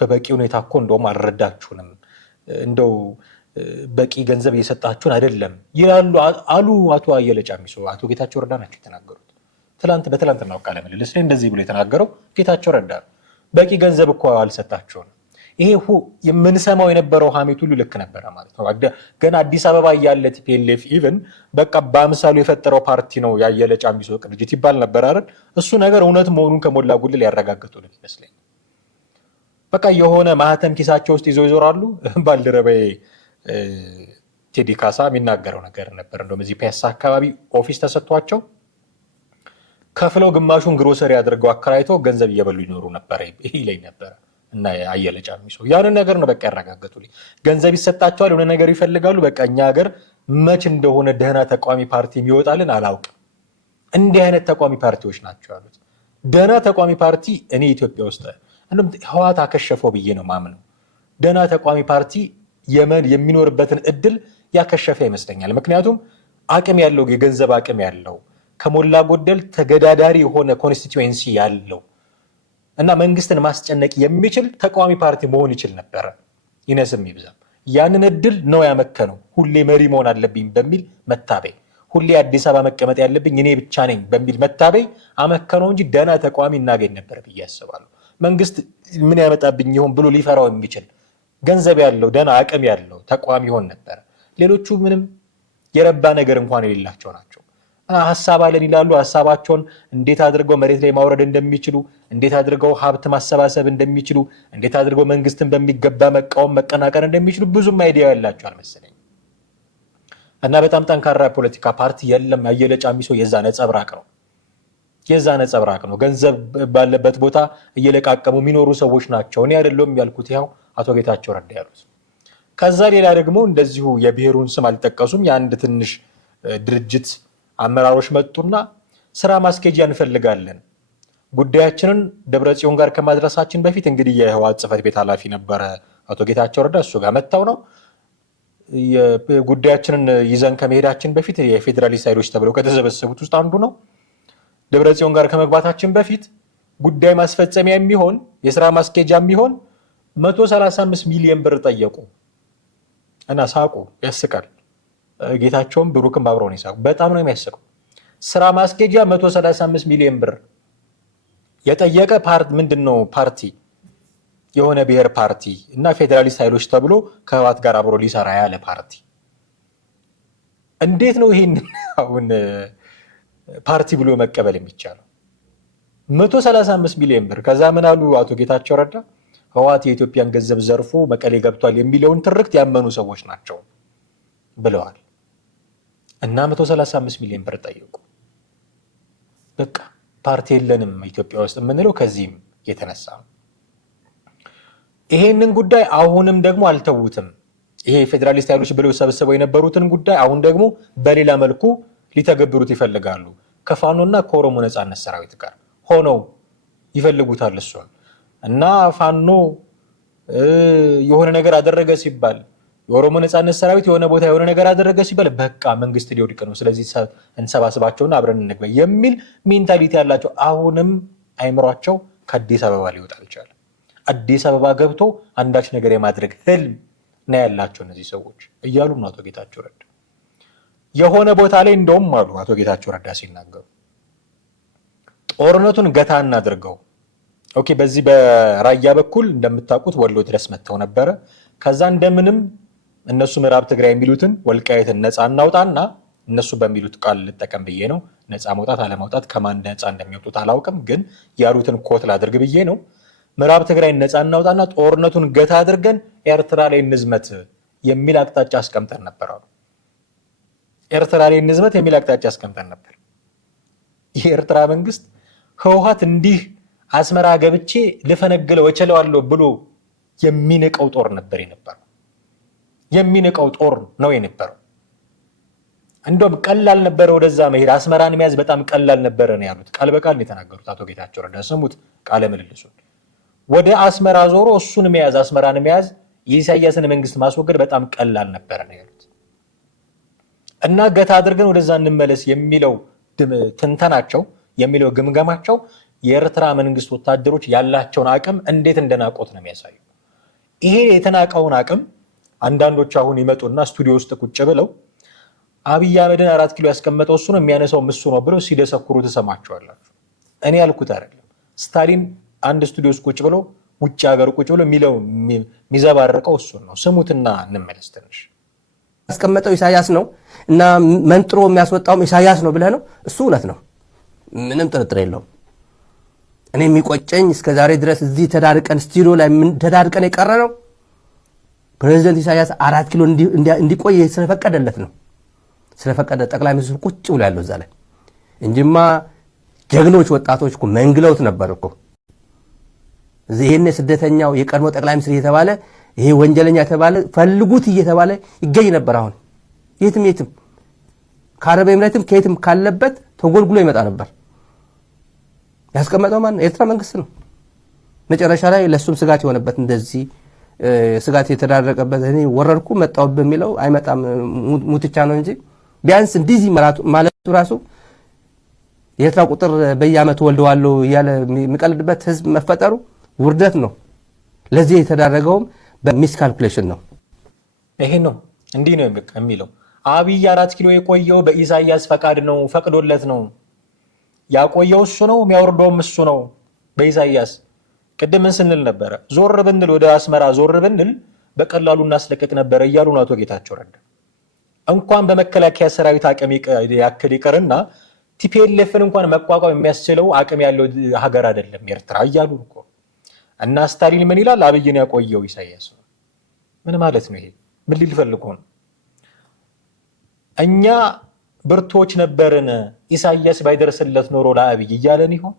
በበቂ ሁኔታ እኮ እንደውም አልረዳችሁንም፣ እንደው በቂ ገንዘብ እየሰጣችሁን አይደለም ይላሉ አሉ አቶ አየለ ጫሚሶ። አቶ ጌታቸው ረዳ ናቸው የተናገሩት። በትላንትናው ቃለ ምልልስ ላይ እንደዚህ ብሎ የተናገረው ጌታቸው ረዳ። በቂ ገንዘብ እኮ አልሰጣቸውም። ይሄ የምንሰማው የነበረው ሀሜት ሁሉ ልክ ነበረ ማለት ነው። ገና አዲስ አበባ ያለ ቲፒኤልኤፍ ኢቭን በቃ በአምሳሉ የፈጠረው ፓርቲ ነው ያየለ ጫሚሶ ቅንጅት ይባል ነበር አይደል? እሱ ነገር እውነት መሆኑን ከሞላ ጎደል ያረጋግጡልን ይመስለኛል። በቃ የሆነ ማህተም ኪሳቸው ውስጥ ይዘው ይዞራሉ። ባልደረባዬ ቴዲ ካሳ የሚናገረው ነገር ነበር። እንደውም እዚህ ፒያሳ አካባቢ ኦፊስ ተሰጥቷቸው ከፍለው ግማሹን ግሮሰሪ አድርገው አከራይተው ገንዘብ እየበሉ ይኖሩ ነበር ይለኝ ነበረ። እና አየለ ጫሚሶ ያንን ነገር ነው በቃ ያረጋገጡልኝ። ገንዘብ ይሰጣቸዋል፣ የሆነ ነገር ይፈልጋሉ። በቃ እኛ ሀገር መች እንደሆነ ደህና ተቋሚ ፓርቲ የሚወጣልን አላውቅም። እንዲህ አይነት ተቋሚ ፓርቲዎች ናቸው ያሉት። ደህና ተቋሚ ፓርቲ እኔ ኢትዮጵያ ውስጥ እንደውም ህወሓት አከሸፈው ብዬ ነው ማምነው። ደህና ተቋሚ ፓርቲ የሚኖርበትን እድል ያከሸፈ ይመስለኛል። ምክንያቱም አቅም ያለው የገንዘብ አቅም ያለው ከሞላ ጎደል ተገዳዳሪ የሆነ ኮንስቲትዩዌንሲ ያለው እና መንግስትን ማስጨነቅ የሚችል ተቃዋሚ ፓርቲ መሆን ይችል ነበረ፣ ይነስም ይብዛም። ያንን እድል ነው ያመከነው። ሁሌ መሪ መሆን አለብኝ በሚል መታበይ፣ ሁሌ አዲስ አበባ መቀመጥ ያለብኝ እኔ ብቻ ነኝ በሚል መታበይ አመከነው እንጂ ደህና ተቃዋሚ እናገኝ ነበር ብዬ አስባለሁ። መንግስት ምን ያመጣብኝ ይሆን ብሎ ሊፈራው የሚችል ገንዘብ ያለው ደህና አቅም ያለው ተቃዋሚ ይሆን ነበር። ሌሎቹ ምንም የረባ ነገር እንኳን የሌላቸው ናቸው። ሀሳብ አለን ይላሉ። ሀሳባቸውን እንዴት አድርገው መሬት ላይ ማውረድ እንደሚችሉ፣ እንዴት አድርገው ሀብት ማሰባሰብ እንደሚችሉ፣ እንዴት አድርገው መንግስትን በሚገባ መቃወም መቀናቀን እንደሚችሉ ብዙም አይዲያ ያላቸው አልመሰለኝ እና በጣም ጠንካራ ፖለቲካ ፓርቲ የለም። አየለ ጫሚሶ የዛ ነጸብራቅ ነው። ገንዘብ ባለበት ቦታ እየለቃቀሙ የሚኖሩ ሰዎች ናቸው። እኔ አይደለም ያልኩት፣ ያው አቶ ጌታቸው ረዳ ያሉት። ከዛ ሌላ ደግሞ እንደዚሁ የብሔሩን ስም አልጠቀሱም። የአንድ ትንሽ ድርጅት አመራሮች መጡና ስራ ማስኬጃ እንፈልጋለን፣ ጉዳያችንን ደብረጽዮን ጋር ከማድረሳችን በፊት እንግዲህ የህወሓት ጽህፈት ቤት ኃላፊ ነበረ አቶ ጌታቸው ረዳ፣ እሱ ጋር መጥተው ነው ጉዳያችንን ይዘን ከመሄዳችን በፊት የፌዴራሊስት ኃይሎች ተብለው ከተሰበሰቡት ውስጥ አንዱ ነው። ደብረጽዮን ጋር ከመግባታችን በፊት ጉዳይ ማስፈጸሚያ የሚሆን የስራ ማስኬጃ የሚሆን 135 ሚሊዮን ብር ጠየቁ እና ሳቁ። ያስቃል። ጌታቸውም ብሩክም አብረው ነው የሳቁ። በጣም ነው የሚያስቀው። ስራ ማስኬጃ 135 ሚሊዮን ብር የጠየቀ ምንድን ነው ፓርቲ የሆነ ብሔር ፓርቲ እና ፌዴራሊስት ኃይሎች ተብሎ ከህወሓት ጋር አብሮ ሊሰራ ያለ ፓርቲ እንዴት ነው ይሄን አሁን ፓርቲ ብሎ መቀበል የሚቻለው? 135 ሚሊዮን ብር። ከዛ ምን አሉ አቶ ጌታቸው ረዳ? ህወሓት የኢትዮጵያን ገንዘብ ዘርፎ መቀሌ ገብቷል የሚለውን ትርክት ያመኑ ሰዎች ናቸው ብለዋል። እና 135 ሚሊዮን ብር ጠየቁ። በቃ ፓርቲ የለንም ኢትዮጵያ ውስጥ የምንለው ከዚህም የተነሳ ነው። ይሄንን ጉዳይ አሁንም ደግሞ አልተዉትም። ይሄ ፌዴራሊስት ኃይሎች ብለው ሰብስበው የነበሩትን ጉዳይ አሁን ደግሞ በሌላ መልኩ ሊተገብሩት ይፈልጋሉ። ከፋኖና ከኦሮሞ ነጻነት ሰራዊት ጋር ሆነው ይፈልጉታል እሱን እና ፋኖ የሆነ ነገር አደረገ ሲባል የኦሮሞ ነጻነት ሰራዊት የሆነ ቦታ የሆነ ነገር አደረገ ሲባል በቃ መንግስት ሊወድቅ ነው፣ ስለዚህ እንሰባስባቸውና አብረን እንግባ የሚል ሜንታሊቲ ያላቸው አሁንም አይምሯቸው ከአዲስ አበባ ሊወጣ አልቻለም። አዲስ አበባ ገብቶ አንዳች ነገር የማድረግ ህልም ነው ያላቸው እነዚህ ሰዎች እያሉ ነው አቶ ጌታቸው ረዳ። የሆነ ቦታ ላይ እንደውም አሉ አቶ ጌታቸው ረዳ ሲናገሩ ጦርነቱን ገታ እናድርገው። ኦኬ፣ በዚህ በራያ በኩል እንደምታውቁት ወሎ ድረስ መጥተው ነበረ። ከዛ እንደምንም እነሱ ምዕራብ ትግራይ የሚሉትን ወልቃይትን ነፃ እናውጣና እነሱ በሚሉት ቃል ልጠቀም ብዬ ነው። ነፃ መውጣት አለማውጣት ከማን ነፃ እንደሚወጡት አላውቅም፣ ግን ያሉትን ኮት ላድርግ ብዬ ነው። ምዕራብ ትግራይ ነፃ እናውጣና ጦርነቱን ገታ አድርገን ኤርትራ ላይ እንዝመት የሚል አቅጣጫ አስቀምጠን ነበር አሉ። ኤርትራ ላይ እንዝመት የሚል አቅጣጫ አስቀምጠን ነበር። የኤርትራ መንግስት ህወሓት እንዲህ አስመራ ገብቼ ልፈነግለው እችለዋለሁ ብሎ የሚንቀው ጦር ነበር የነበረው። የሚንቀው ጦር ነው የነበረው። እንደውም ቀላል ነበረ ወደዛ መሄድ፣ አስመራን መያዝ በጣም ቀላል ነበረ ነው ያሉት። ቃል በቃል ነው የተናገሩት አቶ ጌታቸው ረዳ። ስሙት ቃለ ምልልሱን። ወደ አስመራ ዞሮ እሱን መያዝ፣ አስመራን መያዝ፣ የኢሳያስን መንግስት ማስወገድ በጣም ቀላል ነበረ ነው ያሉት። እና ገታ አድርገን ወደዛ እንመለስ የሚለው ትንተናቸው የሚለው ግምገማቸው የኤርትራ መንግስት ወታደሮች ያላቸውን አቅም እንዴት እንደናቆት ነው የሚያሳዩ። ይሄ የተናቀውን አቅም አንዳንዶች አሁን ይመጡና ስቱዲዮ ውስጥ ቁጭ ብለው አብይ አህመድን 4 ኪሎ ያስቀመጠው እሱ ነው የሚያነሳው እሱ ነው ብለው ሲደሰኩሩ ትሰማቸዋላችሁ። እኔ ያልኩት አይደለም። ስታሊን አንድ ስቱዲዮ ውስጥ ቁጭ ብሎ ውጭ ሀገር ቁጭ ብሎ የሚዘባረቀው እሱ ነው። ስሙትና እንመለስ ትንሽ። ያስቀመጠው ኢሳያስ ነው እና መንጥሮ የሚያስወጣውም ኢሳያስ ነው ብለህ ነው። እሱ እውነት ነው፣ ምንም ጥርጥር የለውም። እኔ የሚቆጨኝ እስከ ዛሬ ድረስ እዚህ ተዳርቀን ስቱዲዮ ላይ ተዳርቀን የቀረ ነው ፕሬዚደንት ኢሳያስ 4 ኪሎ እንዲቆይ ስለፈቀደለት ነው። ስለፈቀደ ጠቅላይ ሚኒስትሩ ቁጭ ብሎ ያለው እዛ ላይ እንጂማ ጀግኖች ወጣቶች እኮ መንግለውት ነበር እኮ። ይሄን ስደተኛው የቀድሞ ጠቅላይ ሚኒስትር እየተባለ ይሄ ወንጀለኛ የተባለ ፈልጉት እየተባለ ይገኝ ነበር። አሁን የትም ከአረብ ኤምሬትም ከየትም ካለበት ተጎልጉሎ ይመጣ ነበር። ያስቀመጠው ማን? ኤርትራ መንግስት ነው። መጨረሻ ላይ ለሱም ስጋት የሆነበት እንደዚህ ስጋት የተዳረቀበት እኔ ወረርኩ መጣው በሚለው አይመጣም ሙትቻ ነው እንጂ ቢያንስ እንደዚህ ማለቱ ራሱ የኤርትራ ቁጥር በየአመቱ ወልደዋለሁ እያለ የሚቀልድበት ህዝብ መፈጠሩ ውርደት ነው። ለዚህ የተዳረገውም በሚስ ካልኩሌሽን ነው። ይሄ ነው እንዲህ ነው የሚለው። አብይ 4 ኪሎ የቆየው በኢሳያስ ፈቃድ ነው፣ ፈቅዶለት ነው ያቆየው። እሱ ነው የሚያወርደውም እሱ ነው በኢሳያስ። ቅድም ምን ስንል ነበረ? ዞር ብንል ወደ አስመራ ዞር ብንል በቀላሉ እናስለቀቅ ነበረ እያሉ ነው አቶ ጌታቸው ረዳ። እንኳን በመከላከያ ሰራዊት አቅም ያክል ይቀርና ቲፒኤልኤፍን እንኳን መቋቋም የሚያስችለው አቅም ያለው ሀገር አይደለም ኤርትራ እያሉ እኮ። እና ስታሊን ምን ይላል? አብይን ያቆየው ኢሳያስ ነው። ምን ማለት ነው ይሄ? ምን ሊል ፈልጎ ነው? እኛ ብርቶች ነበርን ኢሳያስ ባይደርስለት ኖሮ ለአብይ እያለን ይሆን?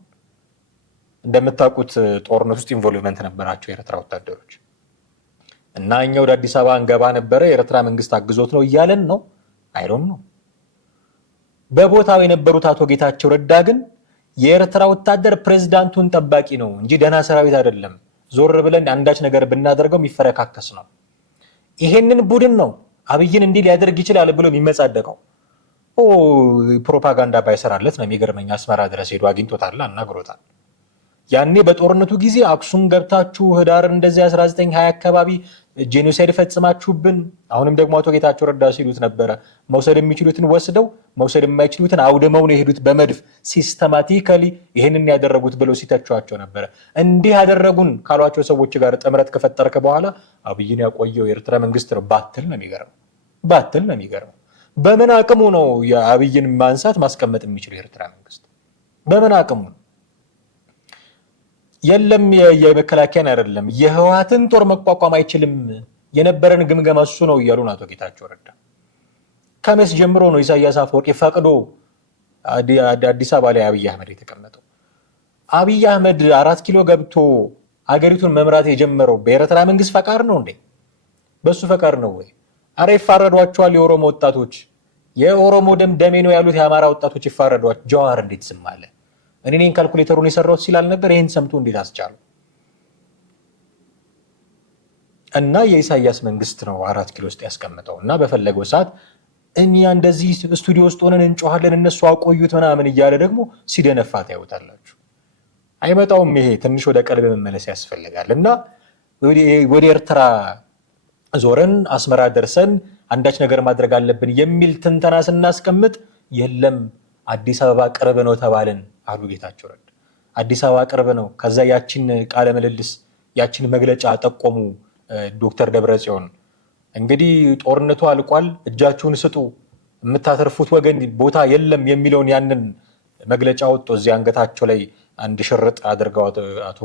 እንደምታውቁት ጦርነት ውስጥ ኢንቮልቭመንት ነበራቸው የኤርትራ ወታደሮች እና እኛ ወደ አዲስ አበባ እንገባ ነበረ የኤርትራ መንግስት አግዞት ነው እያለን ነው። አይዶን ነው። በቦታው የነበሩት አቶ ጌታቸው ረዳ ግን የኤርትራ ወታደር ፕሬዝዳንቱን ጠባቂ ነው እንጂ ደህና ሰራዊት አይደለም፣ ዞር ብለን አንዳች ነገር ብናደርገው የሚፈረካከስ ነው። ይሄንን ቡድን ነው አብይን እንዲህ ሊያደርግ ይችላል ብሎ የሚመጻደቀው። ፕሮፓጋንዳ ባይሰራለት ነው የሚገርመኝ። አስመራ ድረስ ሄዶ አግኝቶታል፣ አናግሮታል። ያኔ በጦርነቱ ጊዜ አክሱም ገብታችሁ ህዳር እንደዚህ 1920 አካባቢ ጄኖሳይድ ፈጽማችሁብን፣ አሁንም ደግሞ አቶ ጌታቸው ረዳ ሲሉት ነበረ መውሰድ የሚችሉትን ወስደው መውሰድ የማይችሉትን አውድመው ነው የሄዱት በመድፍ ሲስተማቲካሊ ይህንን ያደረጉት ብለው ሲተቿቸው ነበረ። እንዲህ ያደረጉን ካሏቸው ሰዎች ጋር ጥምረት ከፈጠርከ በኋላ አብይን ያቆየው የኤርትራ መንግስት ነው ባትል ነው የሚገርመው። በምን አቅሙ ነው የአብይን ማንሳት ማስቀመጥ የሚችለው የኤርትራ መንግስት? በምን አቅሙ ነው? የለም የመከላከያን አይደለም የህወሓትን ጦር መቋቋም አይችልም፣ የነበረን ግምገማ እሱ ነው እያሉ አቶ ጌታቸው ረዳ። ከመስ ጀምሮ ነው ኢሳያስ አፈወርቂ ፈቅዶ አዲስ አበባ ላይ አብይ አህመድ የተቀመጠው? አብይ አህመድ 4 ኪሎ ገብቶ አገሪቱን መምራት የጀመረው በኤርትራ መንግስት ፈቃድ ነው እንዴ? በሱ ፈቃድ ነው ወይ? አረ ይፋረዷቸዋል የኦሮሞ ወጣቶች። የኦሮሞ ደሜ ነው ያሉት የአማራ ወጣቶች ይፋረዷቸው። ጀዋር እንዴት ዝም አለ? እኔ ነኝ ካልኩሌተሩን የሰራሁት ሲላል ነበር። ይሄን ሰምቶ እንዴት አስቻሉ? እና የኢሳያስ መንግስት ነው 4 ኪሎ ውስጥ ያስቀምጠው እና በፈለገው ሰዓት እኛ እንደዚህ ስቱዲዮ ውስጥ ሆነን እንጮሃለን እነሱ አቆዩት ምናምን እያለ ደግሞ ሲደነፋ ታዩታላችሁ። አይመጣውም። ይሄ ትንሽ ወደ ቀልብ መመለስ ያስፈልጋል። እና ወደ ኤርትራ ዞረን አስመራ ደርሰን አንዳች ነገር ማድረግ አለብን የሚል ትንተና ስናስቀምጥ የለም አዲስ አበባ ቅርብ ነው ተባልን አሉ ጌታቸው ረዳ። አዲስ አበባ ቅርብ ነው። ከዛ ያችን ቃለ ምልልስ ያችን መግለጫ ጠቆሙ ዶክተር ደብረጽዮን። እንግዲህ ጦርነቱ አልቋል፣ እጃችሁን ስጡ፣ የምታተርፉት ወገን ቦታ የለም የሚለውን ያንን መግለጫ ወጥቶ እዚህ አንገታቸው ላይ አንድ ሽርጥ አድርገው አቶ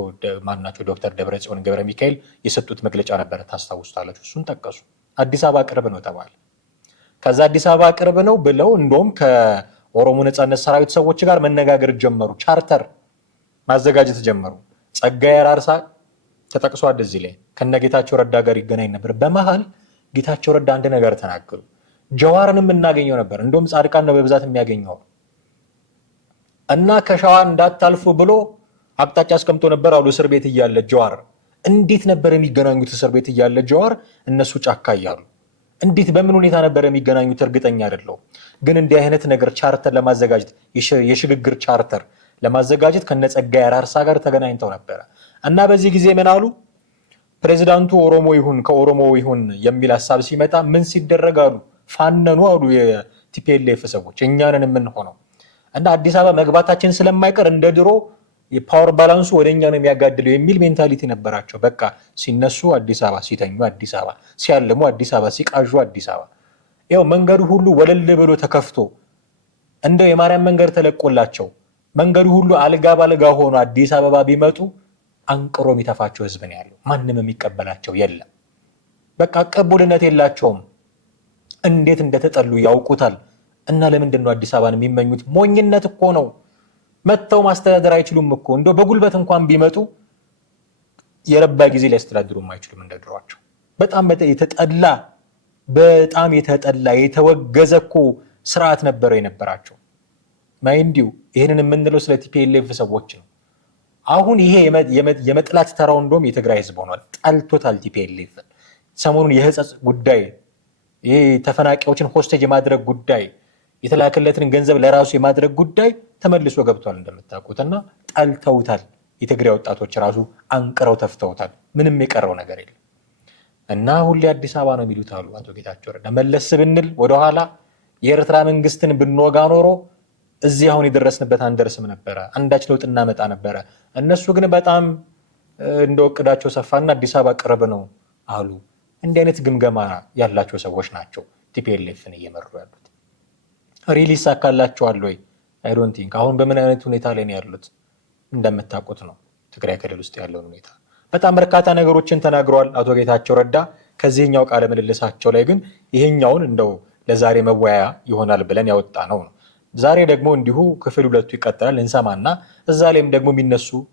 ማናቸው ዶክተር ደብረጽዮን ገብረ ሚካኤል የሰጡት መግለጫ ነበረ፣ ታስታውሱታላችሁ። እሱን ጠቀሱ። አዲስ አበባ ቅርብ ነው ተባለ። ከዛ አዲስ አበባ ቅርብ ነው ብለው እንደውም ከኦሮሞ ነጻነት ሰራዊት ሰዎች ጋር መነጋገር ጀመሩ። ቻርተር ማዘጋጀት ጀመሩ። ጸጋዬ አራርሳ ተጠቅሷል እዚህ ላይ ከነ ጌታቸው ረዳ ጋር ይገናኝ ነበር። በመሃል ጌታቸው ረዳ አንድ ነገር ተናገሩ። ጀዋርንም እናገኘው ነበር፣ እንደውም ጻድቃን ነው በብዛት የሚያገኘው እና ከሸዋ እንዳታልፉ ብሎ አቅጣጫ አስቀምጦ ነበር አሉ። እስር ቤት እያለ ጀዋር እንዴት ነበር የሚገናኙት? እስር ቤት እያለ ጀዋር እነሱ ጫካ እያሉ እንዴት በምን ሁኔታ ነበር የሚገናኙት? እርግጠኛ አይደለሁም። ግን እንዲህ አይነት ነገር ቻርተር ለማዘጋጀት የሽግግር ቻርተር ለማዘጋጀት ከነጸጋዬ አራርሳ ጋር ተገናኝተው ነበረ እና በዚህ ጊዜ ምን አሉ? ፕሬዚዳንቱ ኦሮሞ ይሁን ከኦሮሞ ይሁን የሚል ሀሳብ ሲመጣ ምን ሲደረግ አሉ? ፋነኑ አሉ የቲፒኤልኤፍ ሰዎች። እኛንን የምንሆነው እና አዲስ አበባ መግባታችን ስለማይቀር እንደ ድሮ የፓወር ባላንሱ ወደኛ ነው የሚያጋድለው የሚል ሜንታሊቲ ነበራቸው። በቃ ሲነሱ አዲስ አበባ፣ ሲተኙ አዲስ አበባ፣ ሲያልሙ አዲስ አበባ፣ ሲቃዡ አዲስ አበባ። ይኸው መንገዱ ሁሉ ወለል ብሎ ተከፍቶ እንደው የማርያም መንገድ ተለቆላቸው መንገዱ ሁሉ አልጋ ባልጋ ሆኖ አዲስ አበባ ቢመጡ አንቅሮ የሚተፋቸው ህዝብ ነው ያለው። ማንም የሚቀበላቸው የለም። በቃ ቅቡልነት የላቸውም። እንዴት እንደተጠሉ ያውቁታል። እና ለምንድን ነው አዲስ አበባን የሚመኙት? ሞኝነት እኮ ነው። መጥተው ማስተዳደር አይችሉም እኮ። እንደው በጉልበት እንኳን ቢመጡ የረባ ጊዜ ሊያስተዳድሩም አይችሉም እንደድሯቸው። በጣም የተጠላ የተወገዘ እኮ ስርዓት ነበረው የነበራቸው። ማይንዲው ይህንን የምንለው ስለ ቲፒኤልኤፍ ሰዎች ነው። አሁን ይሄ የመጥላት ተራው እንደውም የትግራይ ህዝብ ሆኗል። ጠልቶታል ቲፒኤልኤፍ። ሰሞኑን የህጸጽ ጉዳይ፣ ይሄ ተፈናቃዮችን ሆስቴጅ የማድረግ ጉዳይ፣ የተላከለትን ገንዘብ ለራሱ የማድረግ ጉዳይ ተመልሶ ገብቷል እንደምታውቁት። እና ጠልተውታል። የትግራይ ወጣቶች ራሱ አንቅረው ተፍተውታል። ምንም የቀረው ነገር የለም። እና ሁሌ አዲስ አበባ ነው የሚሉት አሉ አቶ ጌታቸው ረዳ። መለስ ብንል ወደኋላ የኤርትራ መንግስትን ብንወጋ ኖሮ እዚህ አሁን የደረስንበት አንደርስም ነበረ፣ አንዳች ለውጥ እናመጣ ነበረ። እነሱ ግን በጣም እንደወቅዳቸው ሰፋና አዲስ አበባ ቅርብ ነው አሉ። እንዲህ አይነት ግምገማ ያላቸው ሰዎች ናቸው ቲፒኤልኤፍን እየመሩ ያሉት። ሪሊ ይሳካላቸዋል ወይ? አይ ዶንት ቲንክ። አሁን በምን አይነት ሁኔታ ላይ ነው ያሉት? እንደምታውቁት ነው ትግራይ ክልል ውስጥ ያለውን ሁኔታ። በጣም በርካታ ነገሮችን ተናግረዋል አቶ ጌታቸው ረዳ። ከዚህኛው ቃለ ምልልሳቸው ላይ ግን ይሄኛውን እንደው ለዛሬ መወያያ ይሆናል ብለን ያወጣ ነው። ዛሬ ደግሞ እንዲሁ ክፍል 2 ይቀጥላል እንሰማና እዛ ላይም ደግሞ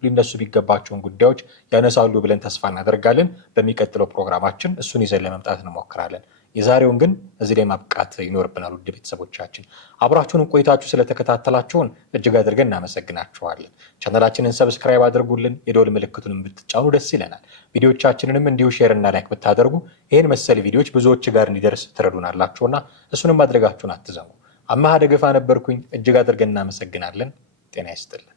ሊነሱ ቢገባቸውን ጉዳዮች ያነሳሉ ብለን ተስፋ እናደርጋለን። በሚቀጥለው ፕሮግራማችን እሱን ይዘን ለመምጣት እንሞክራለን። የዛሬውን ግን እዚህ ላይ ማብቃት ይኖርብናል። ውድ ቤተሰቦቻችን አብራችሁን ቆይታችሁ ስለተከታተላችሁን እጅግ አድርገን እናመሰግናችኋለን። ቻናላችንን ሰብስክራይብ አድርጉልን፣ የደወል ምልክቱንም ብትጫኑ ደስ ይለናል። ቪዲዮቻችንንም እንዲሁ ሼር እና ላይክ ብታደርጉ ይህን መሰል ቪዲዮዎች ብዙዎች ጋር እንዲደርስ ትረዱናላችሁና እሱንም ማድረጋችሁን አትዘሙ። አማሃ ደገፋ ነበርኩኝ። እጅግ አድርገን እናመሰግናለን። ጤና ይስጥልን።